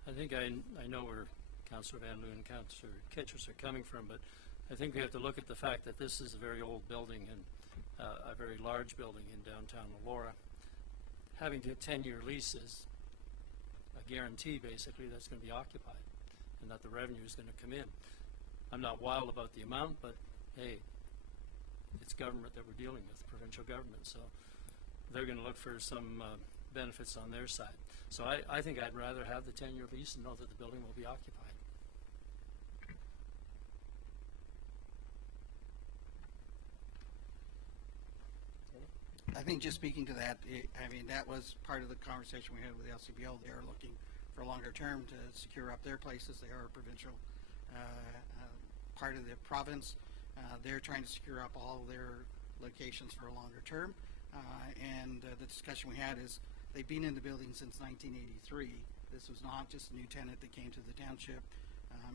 I think I know where Councillor Van Loo and Councillor Kitchers are coming from, but I think we have to look at the fact that this is a very old building and a very large building in downtown Elora. Having a 10-year lease is a guarantee, basically, that's going to be occupied and that the revenue is going to come in. I'm not wild about the amount, but hey, it's government that we're dealing with, provincial government, so they're going to look for some benefits on their side. So I think I'd rather have the 10-year lease and know that the building will be occupied. I think just speaking to that, I mean, that was part of the conversation we had with the LCBO. They are looking for longer term to secure up their places. They are a provincial part of the province. They're trying to secure up all their locations for a longer term. And the discussion we had is they've been in the building since 1983. This was not just a new tenant that came to the township.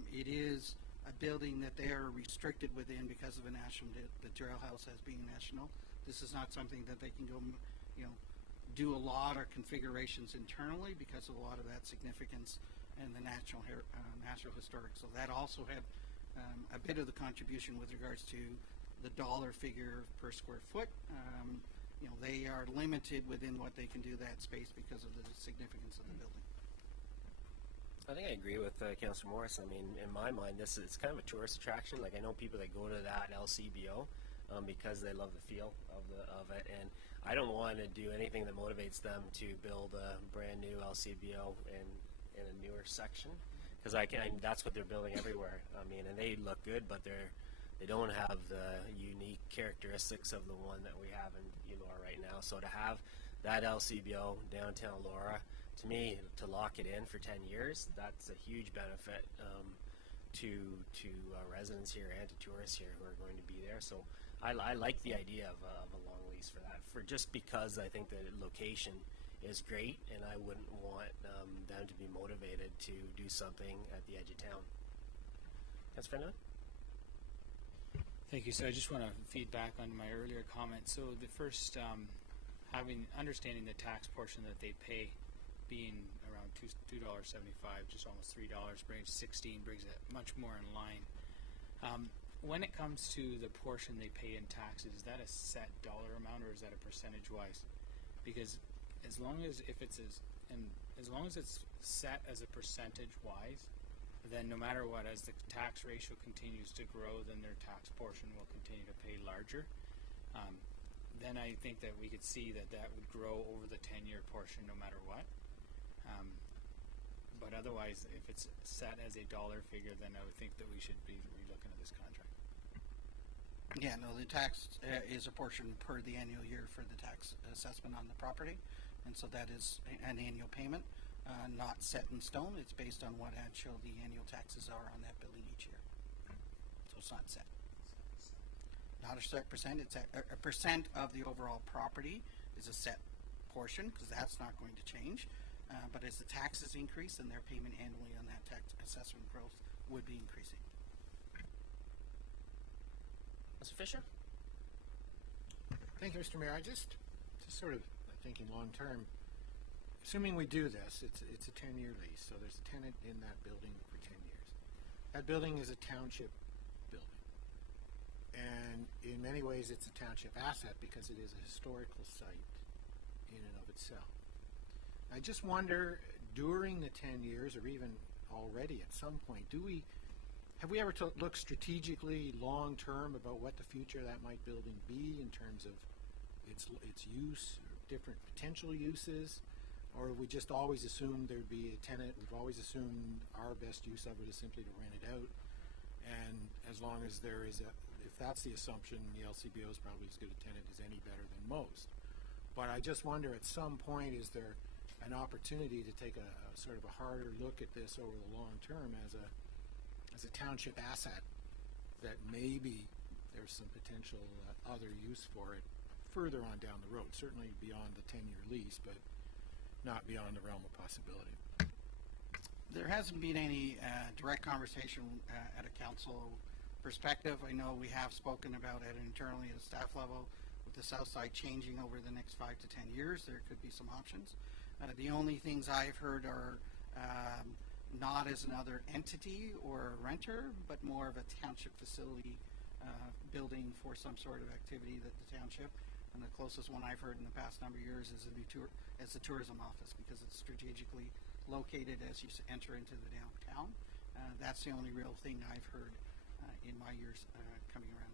It is a building that they are restricted within because of a national, the jailhouse as being national. This is not something that they can go, you know, do a lot of configurations internally because of a lot of that significance and the natural historic. So that also had a bit of the contribution with regards to the dollar figure per square foot. You know, they are limited within what they can do that space because of the significance of the building. I think I agree with Councillor Morris. I mean, in my mind, it's kind of a tourist attraction. Like, I know people that go to that LCBO because they love the feel of it, and I don't want to do anything that motivates them to build a brand new LCBO in a newer section, because that's what they're building everywhere. I mean, and they look good, but they don't have the unique characteristics of the one that we have in Elora right now. So to have that LCBO downtown Elora, to me, to lock it in for 10 years, that's a huge benefit to residents here and to tourists here who are going to be there. So I like the idea of a long lease for that, just because I think the location is great, and I wouldn't want them to be motivated to do something at the edge of town. That's fair enough. Thank you. So I just want to feed back on my earlier comment. So the first, understanding the tax portion that they pay being around $2.75, just almost $3, brings 16, brings it much more in line. When it comes to the portion they pay in taxes, is that a set dollar amount or is that a percentage wise? Because as long as it's set as a percentage wise, then no matter what, as the tax ratio continues to grow, then their tax portion will continue to pay larger. Then I think that we could see that would grow over the 10-year portion no matter what. But otherwise, if it's set as a dollar figure, then I would think that we should be relooking at this contract. Yeah, no, the tax is a portion per the annual year for the tax assessment on the property, and so that is an annual payment, not set in stone. It's based on what actual the annual taxes are on that building each year. So it's not set. Not a set percent. It's a percent of the overall property is a set portion, because that's not going to change. But as the taxes increase, then their payment annually on that tax assessment growth would be increasing. Mr. Fisher? Thank you, Mr. Mayor. I just sort of thinking long term, assuming we do this, it's a 10-year lease, so there's a tenant in that building for 10 years. That building is a township building. And in many ways it's a township asset because it is a historical site in and of itself. I just wonder, during the 10 years or even already at some point, have we ever looked strategically long term about what the future of that building be in terms of its use, or different potential uses, or have we just always assumed there'd be a tenant? We've always assumed our best use of it is simply to rent it out, and as long as there is if that's the assumption, the LCBO is probably as good a tenant as any, better than most. But I just wonder, at some point, is there an opportunity to take a sort of a harder look at this over the long term as a township asset, that maybe there's some potential other use for it further on down the road, certainly beyond the 10-year lease, but not beyond the realm of possibility. There hasn't been any direct conversation at a council perspective. I know we have spoken about it internally at a staff level. With the south side changing over the next 5 to 10 years, there could be some options. The only things I've heard are not as another entity or a renter, but more of a township facility building for some sort of activity that the township. And the closest one I've heard in the past number of years is the tourism office, because it's strategically located as you enter into the downtown. That's the only real thing I've heard in my years coming around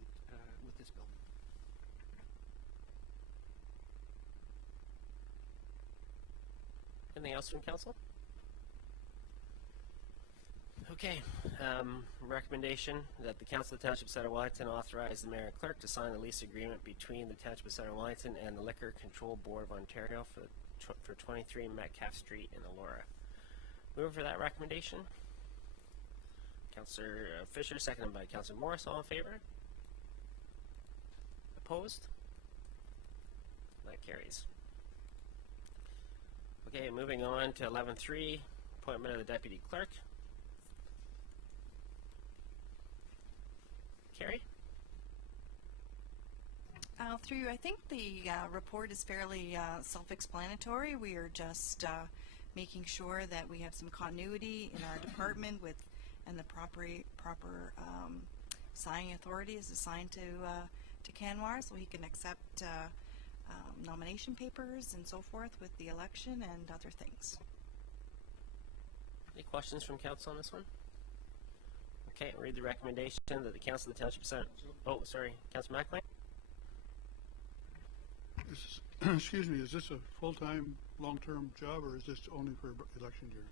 with this building. Anything else from council? Okay, recommendation that the Council of the Township of Center Wellington authorize the mayor and clerk to sign the lease agreement between the Township of Center Wellington and the Liquor Control Board of Ontario for 23 Metcalfe Street in Elora. Move for that recommendation. Councillor Fisher, seconded by Councillor Morris. All in favor? Opposed? That carries. Okay, moving on to 11.3, appointment of the deputy clerk. Carrie? Through you, I think the report is fairly self-explanatory. We are just making sure that we have some continuity in our department and the proper signing authority is assigned to Canwar, so he can accept nomination papers and so forth with the election and other things. Any questions from council on this one? Okay, read the recommendation that the Council of the Township Center. Oh, sorry, Councillor McLean. Excuse me, is this a full-time, long-term job, or is this only for election year?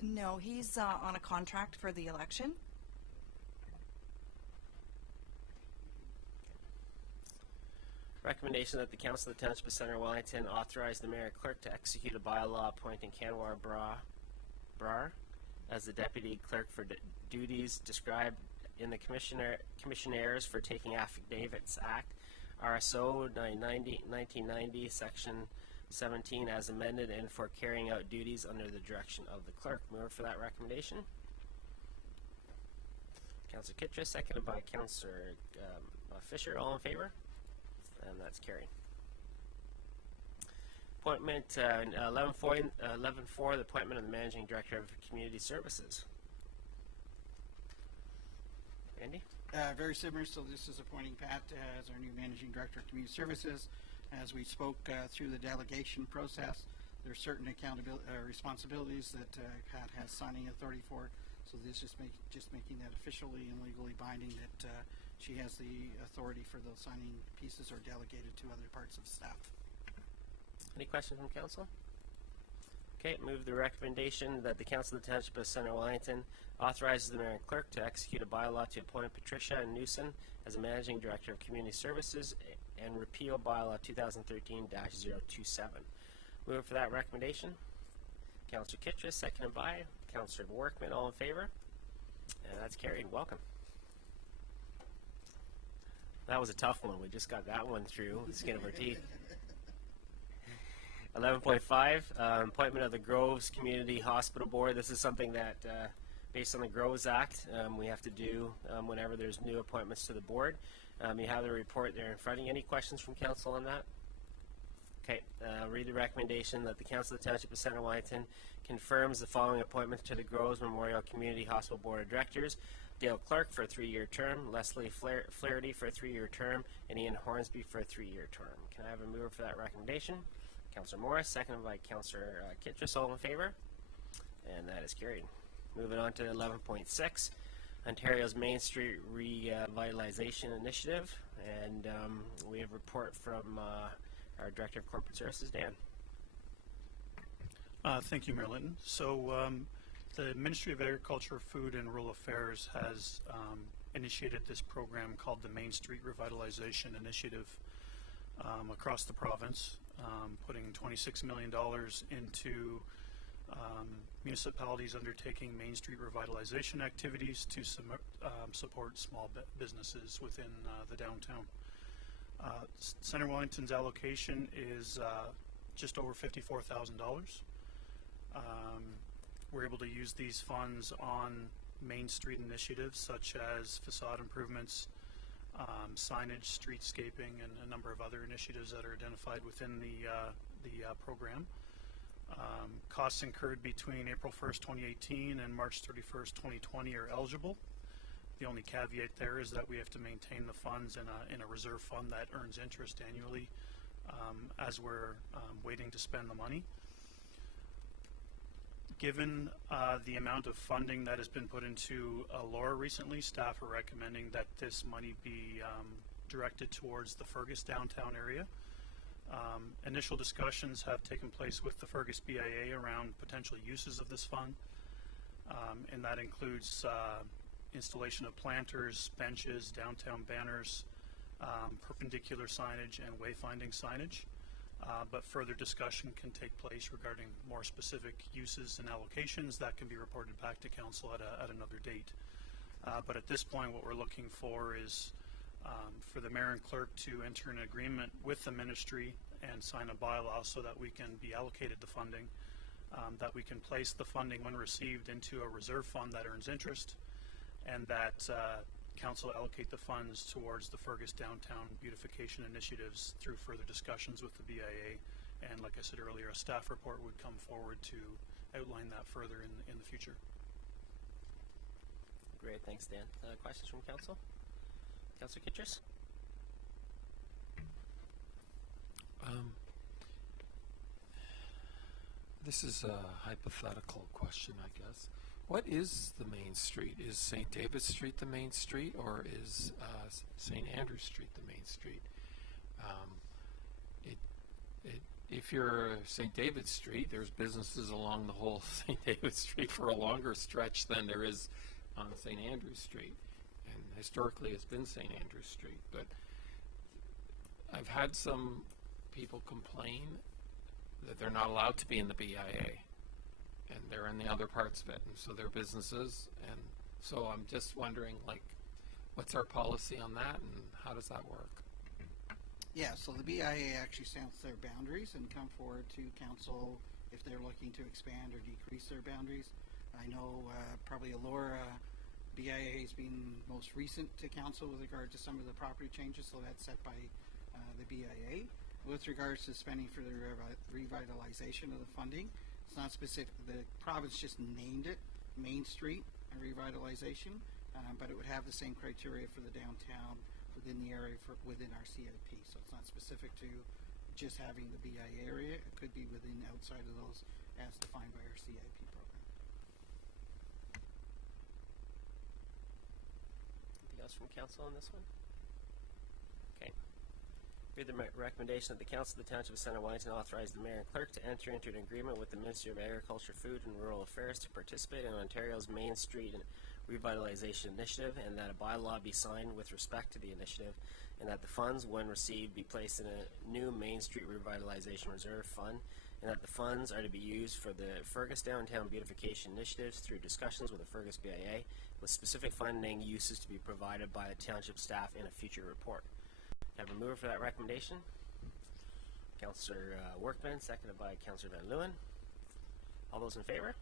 No, he's on a contract for the election. Recommendation that the Council of the Township of Center Wellington authorize the mayor and clerk to execute a bylaw appointing Canwar Brar as the deputy clerk for duties described in the Commissioners for Taking Affidavits Act, RSO 1990, Section 17, as amended, and for carrying out duties under the direction of the clerk. Move for that recommendation. Councillor Kittra, seconded by Councillor Fisher. All in favor? And that's carried. Appointment 11.4, the appointment of the Managing Director of Community Services. Andy? Very similar, so this is appointing Pat as our new Managing Director of Community Services. As we spoke through the delegation process, there are certain responsibilities that Pat has signing authority for, so this is just making that officially and legally binding that she has the authority for those signing pieces or delegated to other parts of staff. Any questions from council? Okay, move the recommendation that the Council of the Township of Center Wellington authorizes the mayor and clerk to execute a bylaw to appoint Patricia Newson as a Managing Director of Community Services and repeal bylaw 2013-027. Move for that recommendation. Councillor Kittra, seconded by Councillor Workman. All in favor? And that's carried. Welcome. That was a tough one. We just got that one through the skin of our teeth. 11.5, appointment of the Groves Community Hospital Board. This is something that, based on the Groves Act, we have to do whenever there's new appointments to the board. You have the report there in front of you. Any questions from council on that? Okay, read the recommendation that the Council of the Township of Center Wellington confirms the following appointments to the Groves Memorial Community Hospital Board of Directors: Dale Clark for a 3-year term, Leslie Flaherty for a 3-year term, and Ian Hornsby for a 3-year term. Can I have a mover for that recommendation? Councillor Morris, seconded by Councillor Kittra. All in favor? And that is carried. Moving on to 11.6, Ontario's Main Street Revitalization Initiative, and we have a report from our Director of Corporate Services, Dan. Thank you, Mayor Linton. So the Ministry of Agriculture, Food and Rural Affairs has initiated this program called the Main Street Revitalization Initiative across the province, putting $26 million into municipalities undertaking Main Street revitalization activities to support small businesses within the downtown. Center Wellington's allocation is just over $54,000. We're able to use these funds on Main Street initiatives such as facade improvements, signage, streetscaping, and a number of other initiatives that are identified within the program. Costs incurred between April 1st, 2018 and March 31st, 2020 are eligible. The only caveat there is that we have to maintain the funds in a reserve fund that earns interest annually as we're waiting to spend the money. Given the amount of funding that has been put into Elora recently, staff are recommending that this money be directed towards the Fergus downtown area. Initial discussions have taken place with the Fergus BIA around potential uses of this fund, and that includes installation of planters, benches, downtown banners, perpendicular signage, and wayfinding signage. But further discussion can take place regarding more specific uses and allocations that can be reported back to council at another date. But at this point, what we're looking for is for the mayor and clerk to enter an agreement with the ministry and sign a bylaw so that we can be allocated the funding, that we can place the funding when received into a reserve fund that earns interest, and that council allocate the funds towards the Fergus downtown beautification initiatives through further discussions with the BIA. And like I said earlier, a staff report would come forward to outline that further in the future. Great, thanks, Dan. Questions from council? Councillor Kitchers? This is a hypothetical question, I guess. What is the main street? Is St. David's Street the main street, or is St. Andrew's Street the main street? If you're St. David's Street, there's businesses along the whole St. David's Street for a longer stretch than there is on St. Andrew's Street. And historically it's been St. Andrew's Street. But I've had some people complain that they're not allowed to be in the BIA. And they're in the other parts of it, and so they're businesses, and so I'm just wondering, like, what's our policy on that, and how does that work? Yeah, so the BIA actually sets their boundaries and come forward to council if they're looking to expand or decrease their boundaries. I know probably Elora BIA has been most recent to council with regard to some of the property changes, so that's set by the BIA. With regards to spending for the revitalization of the funding, it's not specific. The province just named it Main Street Revitalization, but it would have the same criteria for the downtown within the area within our CIP. So it's not specific to just having the BIA area. It could be within outside of those as defined by our CIP program. Anything else from council on this one? Okay. Read the recommendation that the Council of the Township of Centre Wellington authorize the Mayor and Clerk to enter into an agreement with the Ministry of Agriculture, Food and Rural Affairs to participate in Ontario's Main Street Revitalization Initiative, and that a bylaw be signed with respect to the initiative, and that the funds, when received, be placed in a new Main Street Revitalization Reserve Fund, and that the funds are to be used for the Fergus Downtown Beautification Initiatives through discussions with the Fergus BIA, with specific funding uses to be provided by the Township staff in a future report. Have a mover for that recommendation? Councillor Workman, seconded by Councillor Van Leeuwen. All those in favor?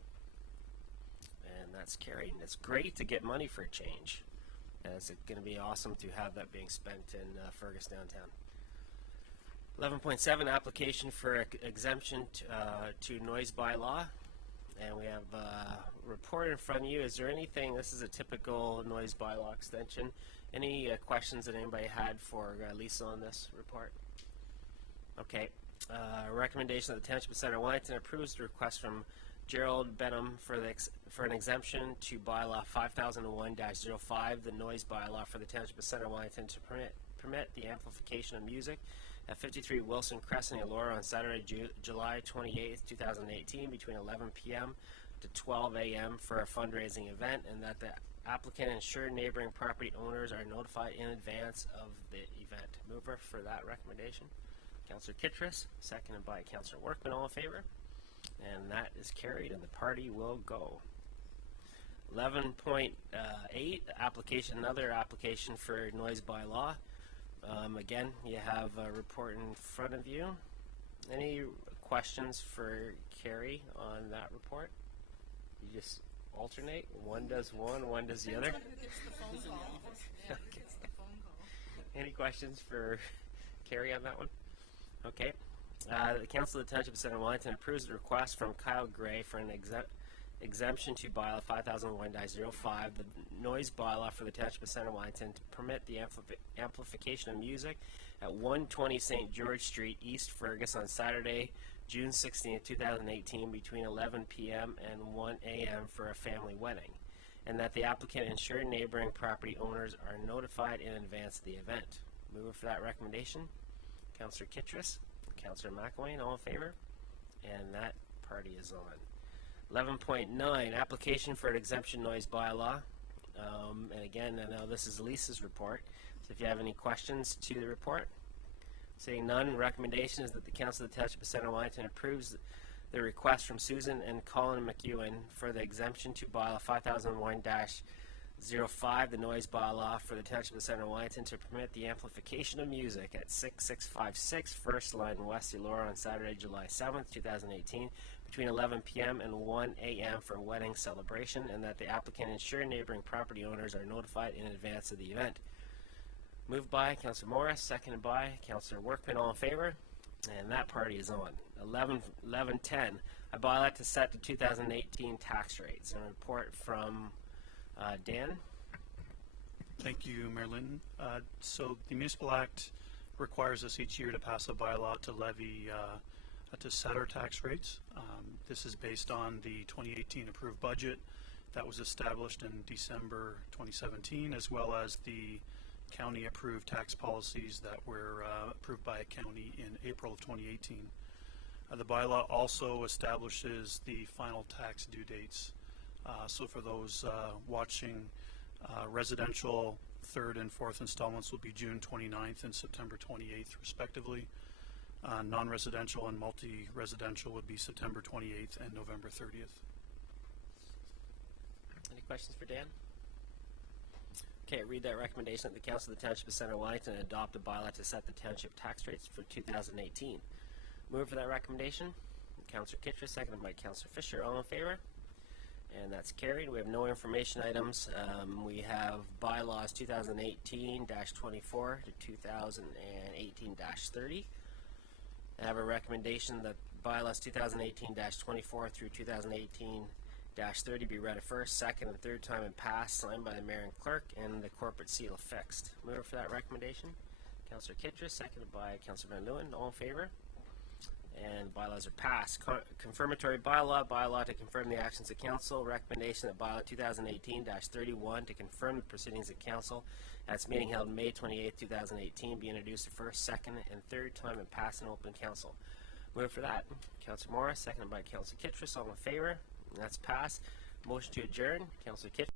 And that's carried. And it's great to get money for a change. And it's going to be awesome to have that being spent in Fergus downtown. 11.7, application for exemption to noise bylaw. And we have a report in front of you. Is there anything, this is a typical noise bylaw extension. Any questions that anybody had for Lisa on this report? Okay. Recommendation of the Township of Centre Wellington approves the request from Gerald Benham for an exemption to bylaw 5001-05, the noise bylaw for the Township of Centre Wellington, to permit the amplification of music at 53 Wilson Crescent, Elora, on Saturday, July 28th, 2018, between 11 p.m. to 12 a.m. for a fundraising event, and that the applicant and assured neighboring property owners are notified in advance of the event. Mover for that recommendation, Councillor Kittress, seconded by Councillor Workman. All in favor? And that is carried, and the party will go. 11.8, another application for noise bylaw. Again, you have a report in front of you. Any questions for Carrie on that report? You just alternate. One does one does the other. Okay. Any questions for Carrie on that one? Okay. The Council of the Township of Center Wellington approves the request from Kyle Gray for an exemption to bylaw 5001-05, the noise bylaw for the Township of Center Wellington, to permit the amplification of music at 120 St. George Street, East Fergus, on Saturday, June 16, 2018, between 11 p.m. and 1 a.m. for a family wedding, and that the applicant and ensured neighboring property owners are notified in advance of the event. Mover for that recommendation, Councillor Kittredge, Councillor McElwain, all in favor? And that party is on. 11.9, application for an exemption noise bylaw. And again, I know this is Lisa's report, so if you have any questions to the report. Seeing none, recommendation is that the Council of the Township of Center Wellington approves the request from Susan and Colin McEwen for the exemption to bylaw 5001-05, the noise bylaw for the Township of Center Wellington, to permit the amplification of music at 6656 First Line West Elora on Saturday, July 7th, 2018, between 11 p.m. and 1 a.m. for a wedding celebration, and that the applicant and sure neighboring property owners are notified in advance of the event. Moved by Councillor Morris, seconded by Councillor Workman, all in favor? And that party is on. 11.10, a bylaw to set the 2018 tax rates. And a report from Dan. Thank you, Mayor Linton. So the Municipal Act requires us each year to pass a bylaw to levy to set our tax rates. This is based on the 2018 approved budget that was established in December 2017, as well as the county approved tax policies that were approved by a county in April of 2018. The bylaw also establishes the final tax due dates. So for those watching, residential third and fourth installments will be June 29th and September 28th respectively. Non-residential and multi-residential would be September 28th and November 30th. Any questions for Dan? Okay, read that recommendation that the Council of the Township of Center Wellington adopt a bylaw to set the township tax rates for 2018. Move for that recommendation, Councillor Kittredge, seconded by Councillor Fisher. All in favor? And that's carried. We have no information items. We have bylaws 2018-24 to 2018-30. I have a recommendation that bylaws 2018-24 through 2018-30 be read a first, second, and third time and passed, signed by the Mayor and Clerk, and the corporate seal affixed. Mover for that recommendation, Councillor Kittredge, seconded by Councillor Van Leeuwen. All in favor? And bylaws are passed. Confirmatory bylaw to confirm the actions of council. Recommendation that bylaw 2018-31 to confirm the proceedings of council at its meeting held May 28, 2018 be introduced the first, second, and third time and passed in open council. Move for that, Councillor Morris, seconded by Councillor Kittredge. All in favor? And that's passed. Motion to adjourn, Councillor Kittredge.